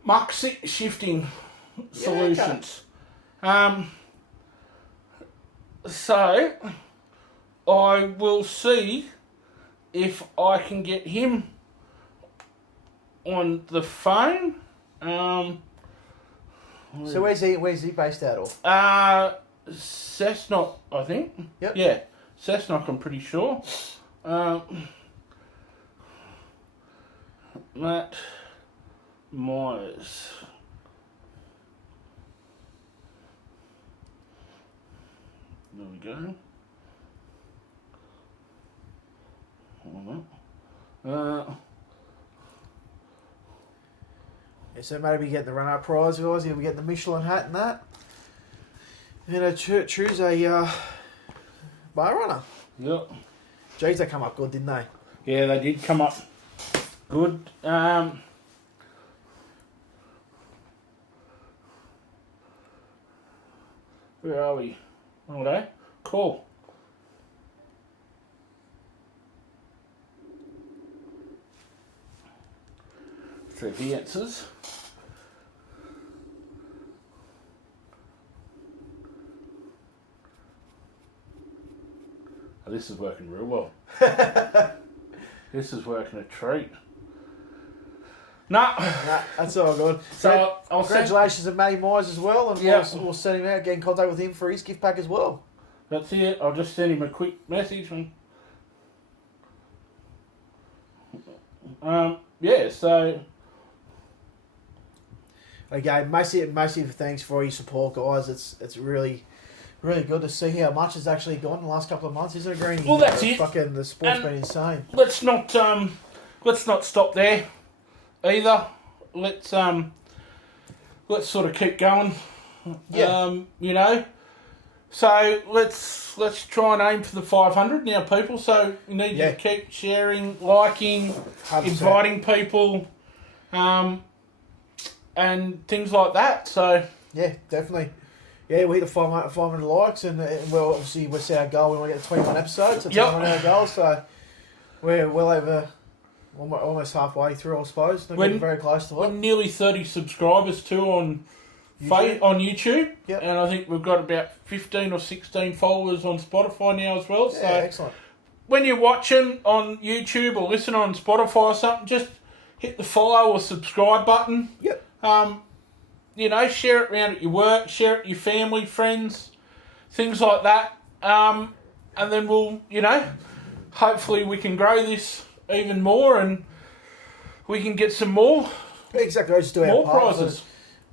Muck Shifting Solutions. So I will see if I can get him on the phone. So where's he based out of? Cessnock, I think. Yep. Yeah, Cessnock, I'm pretty sure. Matt Myers. There we go. Yeah, so maybe get the run-up prize, guys. He'll be getting the Michelin hat and that. And choose a bar runner. Yep. Jeez, they come up good, didn't they? Yeah, they did come up good. Where are we? Righto. Cool. So if he answers. Oh, this is working real well. This is working a treat. Nah, that's all good. So congratulations to Matty Myers as well, and Yeah. we'll send him out, get in contact with him for his gift pack as well. That's it. I'll just send him a quick message. Yeah, so... Again, massive thanks for your support, guys. It's really good to see how much has actually gone in the last couple of months, isn't it, Greenie? Well, that's it. Fucking the sport's And been insane. Let's not stop there either. Let's sort of keep going. Yeah. So let's try and aim for the 500 now, people. So we need Yeah. to keep sharing, liking, 100%. inviting people, and things like that. So Yeah, definitely. Yeah, we hit the 500 likes, and we'll set our goal. We want to get to 21 episodes. That's Yep. our goal. So we're well over, almost halfway through, I suppose. We're getting very close to we're it. nearly 30 subscribers too on YouTube? on YouTube. Yep. And I think we've got about 15 or 16 followers on Spotify now as well. Yeah, So excellent. when you're watching on YouTube or listening on Spotify or something, just hit the follow or subscribe button. Yep. Share it around at your work, share it with your family, friends, things like that. And then we'll, hopefully we can grow this even more and we can get some more Exactly. Just do our more part. prizes.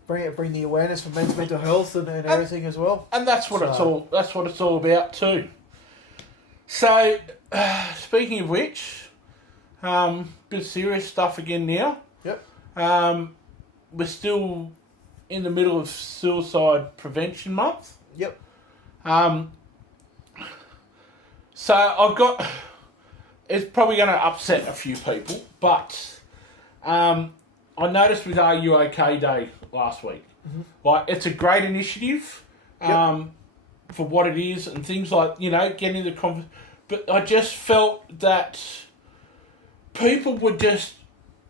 Bring the awareness for men's mental health and everything as well. And that's what it's all about too. So, speaking of which, bit of serious stuff again now. Yep. We're still in the middle of Suicide Prevention Month. Yep. So I've got it's probably going to upset a few people, but I noticed with Are You OK Day last week, like it's a great initiative for what it is and things like, getting the conversation. But I just felt that people were just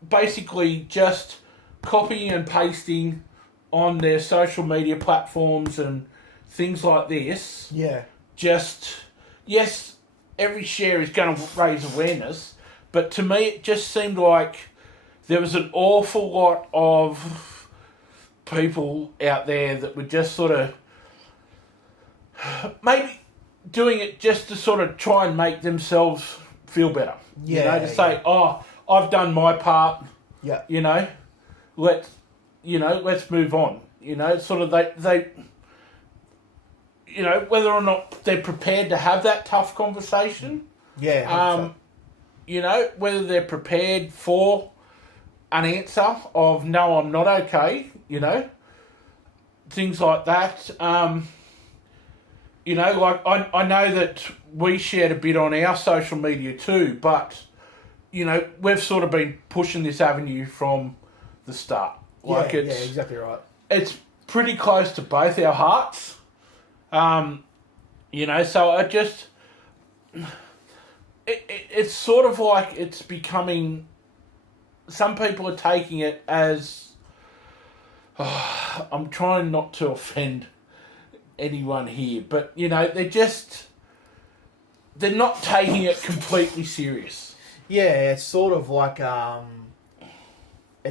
basically just copying and pasting on their social media platforms and things like this. Yeah. Just, yes, every share is going to raise awareness, but to me it just seemed like there was an awful lot of people out there that were just sort of maybe doing it just to sort of try and make themselves feel better. Yeah. To say, oh, I've done my part. Yeah. Let's move on. Sort of they whether or not they're prepared to have that tough conversation. Yeah. Whether they're prepared for an answer of, no, I'm not okay, things like that. I know that we shared a bit on our social media too, but, we've sort of been pushing this avenue from the start. Exactly right. It's pretty close to both our hearts. So I just... It's sort of like it's becoming... Some people are taking it as... I'm trying not to offend anyone here, but, they're not taking it completely serious. Yeah, it's sort of like, as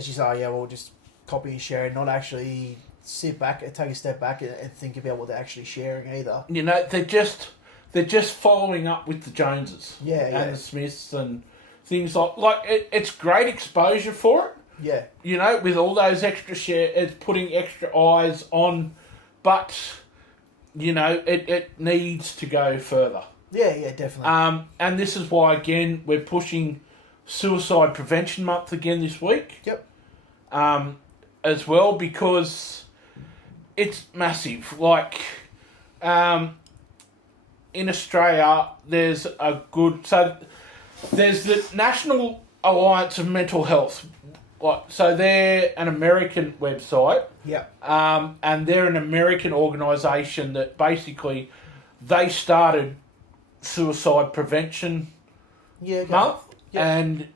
you say, we'll just copy and share and not actually sit back and take a step back and think about what they're actually sharing either. They're just following up with the Joneses. And the Smiths and things it's great exposure for it. Yeah. With all those extra it's putting extra eyes on, but, it needs to go further. Yeah, definitely. And this is why, again, we're pushing Suicide Prevention Month again this week. Yep. As well, because it's massive. In Australia, there's there's the National Alliance of Mental Health. So they're an American website. Yep. And they're an American organisation that basically they started Suicide Prevention Month. Yep. And,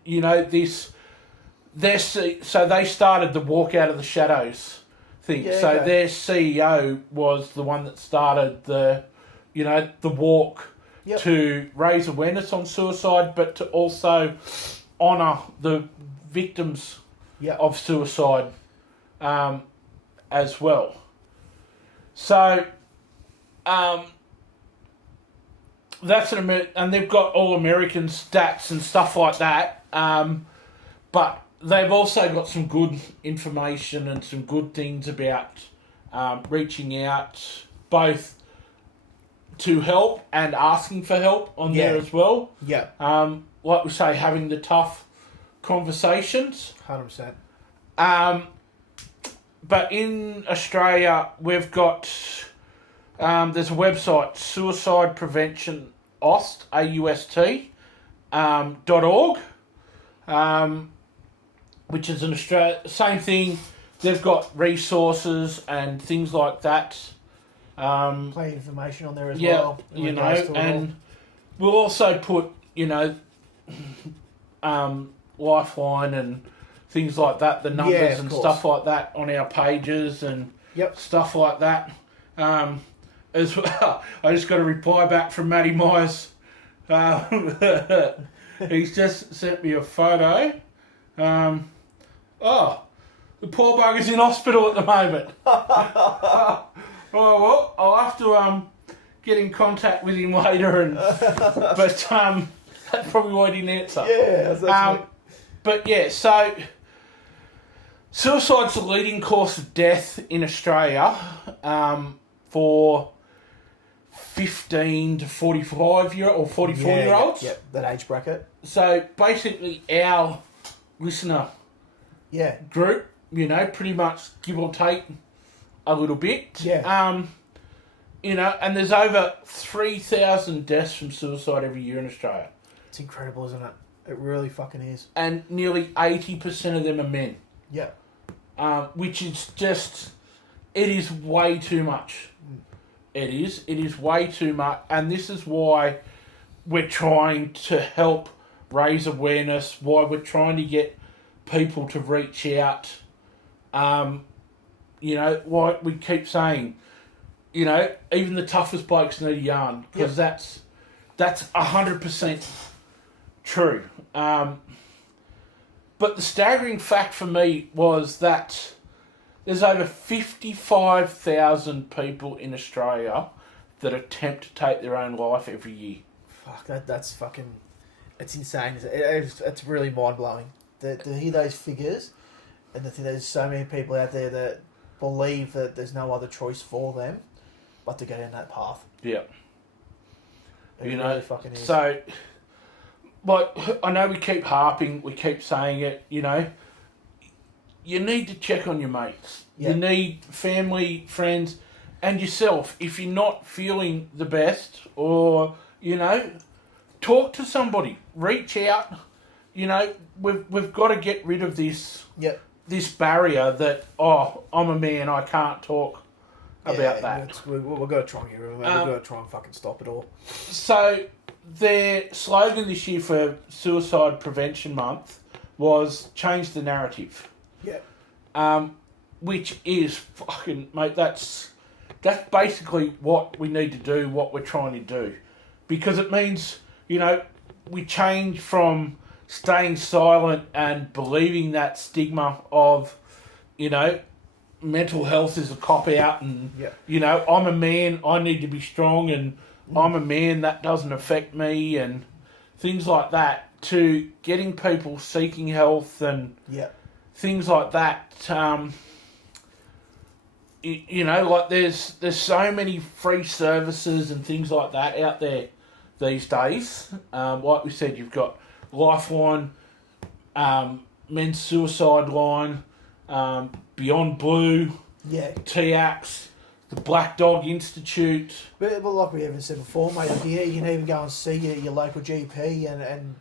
they started the Walk Out of the Shadows thing. Their CEO was the one that started the walk to raise awareness on suicide, but to also honour the victims of suicide as well. So, that's and they've got all American stats and stuff like that. But they've also got some good information and some good things about reaching out, both to help and asking for help on there as well. Yeah. Like we say, having the tough conversations. 100%. But in Australia, we've got... there's a website, Suicide Prevention Aust, AUST, .org, which is an Australia... Same thing, they've got resources and things like that. Plenty of information on there as well. And we'll also put, Lifeline and things like that, the numbers and stuff like that on our pages and stuff like that. As well, I just got a reply back from Matty Myers. He's just sent me a photo. The poor bugger's in hospital at the moment. Well, I'll have to get in contact with him later, but that's probably why he didn't answer. But yeah, so suicide's the leading cause of death in Australia for 15 to 44-year-olds. Yep, that age bracket. So basically, our listener group, pretty much give or take a little bit. And there's over 3,000 deaths from suicide every year in Australia. It's incredible, isn't it? It really fucking is. And nearly 80% of them are men. Yeah. Which is just, it is way too much. It is way too much. And this is why we're trying to help raise awareness, why we're trying to get people to reach out. Why we keep saying, even the toughest blokes need a yarn, because that's 100% true. But the staggering fact for me was that there's over 55,000 people in Australia that attempt to take their own life every year. Fuck, that's fucking... It's insane. It's really mind-blowing. To hear those figures, and to think there's so many people out there that believe that there's no other choice for them but to get in that path. Yeah. It really fucking is. So... Like, I know we keep harping, we keep saying it, you need to check on your mates. Yeah. You need family, friends, and yourself. If you're not feeling the best, or, talk to somebody. Reach out. We've got to get rid of this this barrier that, I'm a man, I can't talk about that. We've got to try and get rid of it. We've got to try and fucking stop it all. So... Their slogan this year for Suicide Prevention Month was change the narrative. Yeah. Which is fucking, mate, that's basically what we need to do, what we're trying to do. Because it means, we change from staying silent and believing that stigma of, mental health is a cop-out and, I'm a man, I need to be strong and I'm a man, that doesn't affect me, and things like that, to getting people seeking health and things like that. Like there's so many free services and things like that out there these days. Like we said, you've got Lifeline, Men's Suicide Line, Beyond Blue, TACS, the Black Dog Institute. But like we even said before, mate, you can even go and see your local GP and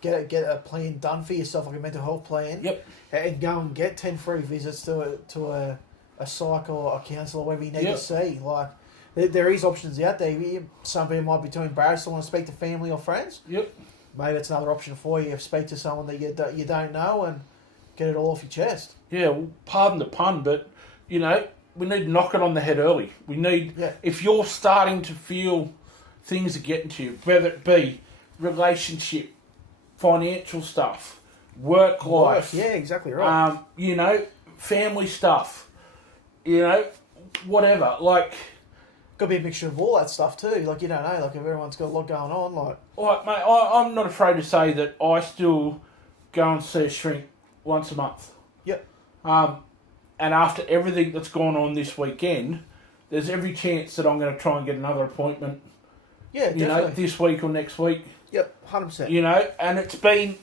get a plan done for yourself, like a mental health plan. Yep. And go and get 10 free visits to a psych or a counsellor, whatever you need to see. Like, there is options out there. Some people might be too embarrassed to want to speak to family or friends. Yep. Maybe it's another option for you. Speak to someone that you don't know and get it all off your chest. Yeah, well, pardon the pun, but, we need to knock it on the head early. We need, if you're starting to feel things are getting to you, whether it be relationship, financial stuff, work life. Yeah, exactly right. Family stuff, whatever. Like, got to be a mixture of all that stuff too. Like, you don't know, like if everyone's got a lot going on, like mate, I'm not afraid to say that I still go and see a shrink once a month. Yep. And after everything that's gone on this weekend, there's every chance that I'm going to try and get another appointment. Yeah, definitely. This week or next week. Yep, 100%. And it's been...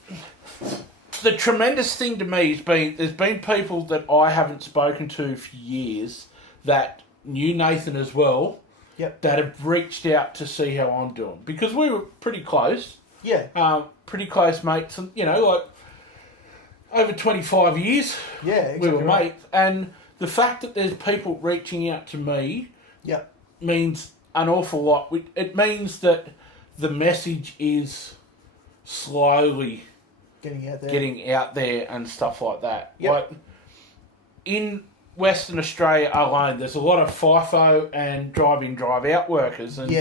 The tremendous thing to me has been... There's been people that I haven't spoken to for years that knew Nathan as well. Yep. That have reached out to see how I'm doing. Because we were pretty close. Yeah. Pretty close mates. And, over 25 years, exactly we were mates. And the fact that there's people reaching out to me means an awful lot. It means that the message is slowly getting out there and stuff like that. Yep. Like, in Western Australia alone, there's a lot of FIFO and drive-in, drive-out workers and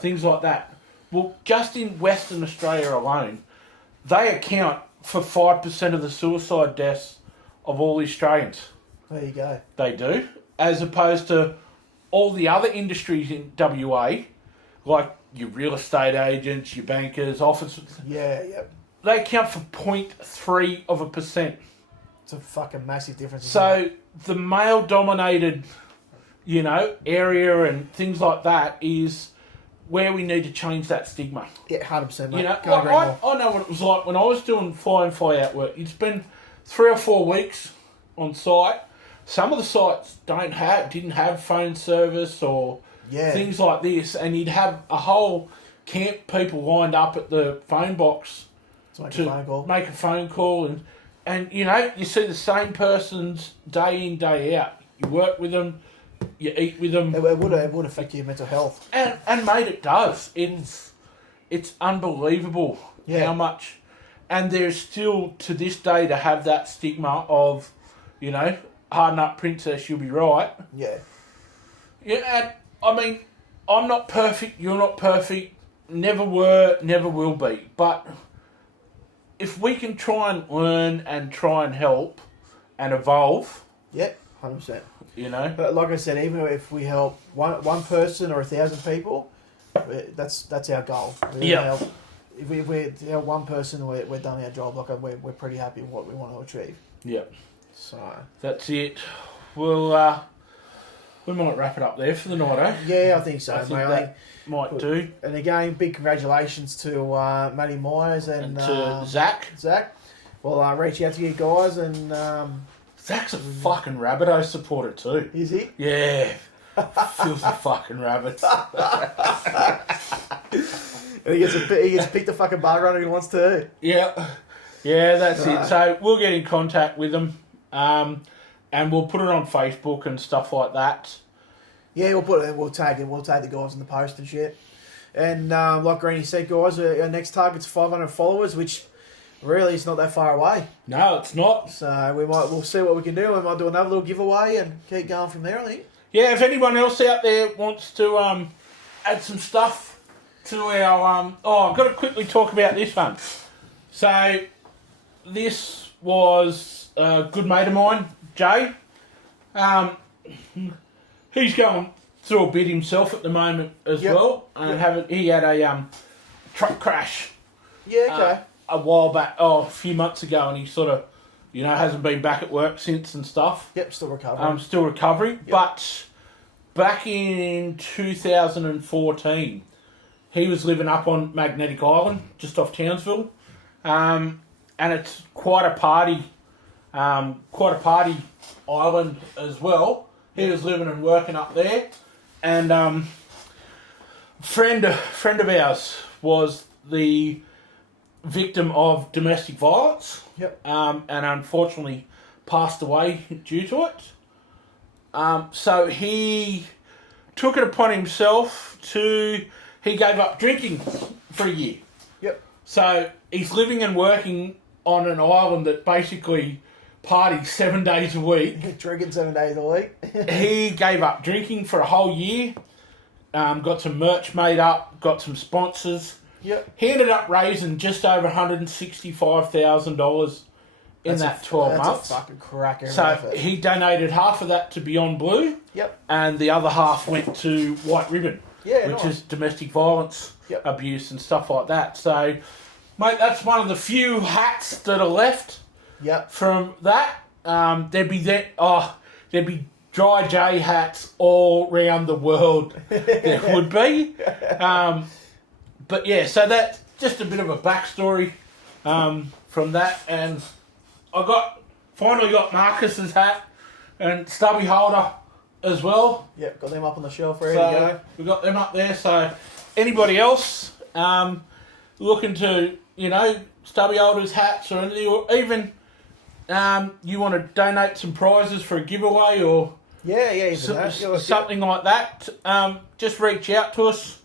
things like that. Well, just in Western Australia alone, they account for 5% of the suicide deaths of all the Australians. There you go. They do. As opposed to all the other industries in WA, like your real estate agents, your bankers, officers. Yeah. They account for 0.3%. It's a fucking massive difference. So the male-dominated, area and things like that is where we need to change that stigma. Yeah, 100%, mate. I know what it was like when I was doing fly-in, fly-out work. You'd spend 3 or 4 weeks on site. Some of the sites didn't have phone service or things like this, and you'd have a whole camp people lined up at the phone box To make a phone call. make a phone call, and you know, you see the same persons day in, day out. You work with them, you eat with them. It would affect your mental health. And mate, it does. It's unbelievable how much, and there's still to this day to have that stigma of, you know, hard nut princess, you'll be right. Yeah. Yeah, and I mean, I'm not perfect. You're not perfect. Never were. Never will be. But if we can try and learn and try and help and evolve, Yep. 100%. you know. But like I said, even if we help one person or 1,000 people, that's our goal. Yeah. If we help one person, we're done our job. Like we're pretty happy with what we want to achieve. Yeah. So That's it. Well, we might wrap it up there for the night, eh? yeah, I think so, I think mate. that might do. And again, big congratulations to Matty Myers and to Zach. Zach. Well, reach out to you guys and Zach's a fucking Rabbitohs supporter too. is he? Yeah. Filthy fucking rabbit. And he gets to pick the fucking bar runner he wants to. Yeah. Yeah, that's it. So we'll get in contact with them. And we'll put it on Facebook and stuff like that. Yeah, we'll tag the guys in the post and shit. And like Greeny said, guys, our next target's 500 followers, which really is not that far away. No, it's not. So we'll see what we can do. We might do another little giveaway and keep going from there, I think. Yeah, if anyone else out there wants to add some stuff to our... I've got to quickly talk about this one. So, this was a good mate of mine, Jay. He's going through a bit himself at the moment as well. And he had a truck crash Yeah, okay. a while back, a few months ago, and he sort of, you know, hasn't been back at work since and stuff. Yep, still recovering. Still recovering. Yep. But back in 2014, he was living up on Magnetic Island, just off Townsville. And it's quite a party island as well. He was living and working up there. And friend of ours was the victim of domestic violence. Yep. And unfortunately passed away due to it. So he took it upon himself he gave up drinking for a year. Yep. So he's living and working on an island that basically parties 7 days a week. Drinking 7 days a week. He gave up drinking for a whole year. Got some merch made up. Got some sponsors. Yep. He ended up raising just over $165,000 in that 12 months. That's a fucking cracker. So he donated half of that to Beyond Blue. Yep. And the other half went to White Ribbon. Yeah, which nice. is domestic violence, abuse and stuff like that. So, mate, that's one of the few hats that are left. Yep. From that. There'd be Dry J hats all around the world. There would be. But yeah, so that's just a bit of a backstory from that. And I finally got Marcus's hat and stubby holder as well. Yep, got them up on the shelf ready to go. We got them up there. So anybody else looking to, you know, stubby holders, hats or anything, or even you want to donate some prizes for a giveaway or something like that, just reach out to us.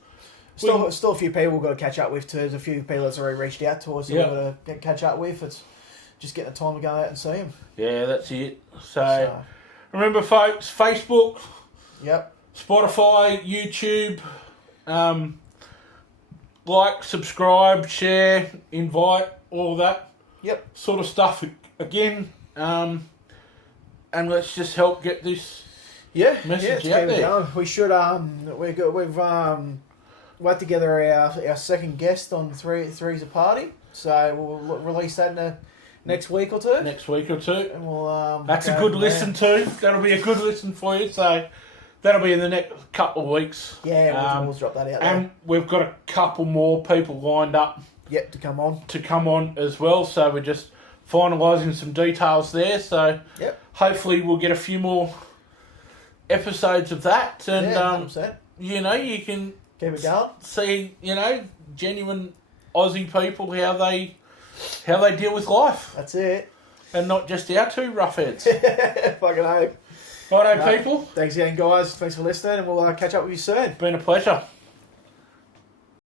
Still a few people we've got to catch up with too. There's a few people that's already reached out to us that we've got to catch up with. It's just getting the time to go out and see them. Yeah, that's it. So remember, folks, Facebook, Spotify, YouTube, like, subscribe, share, invite, all that sort of stuff again. And let's just help get this message out there. Going. We should we've worked together our second guest on Three's a Party, so we'll release that in the next week or two. And we'll that's a good listen too. That'll be a good listen for you. So that'll be in the next couple of weeks. Yeah, we'll drop that out. And we've got a couple more people lined up. Yep, to come on as well. So we're just finalising some details there. So hopefully we'll get a few more episodes of that. And you know, you can Keep it going. See, genuine Aussie people, how they deal with life. That's it. And not just our two roughheads. Fucking hope. Righto, people. Thanks again, guys. Thanks for listening, and we'll catch up with you soon. Been a pleasure.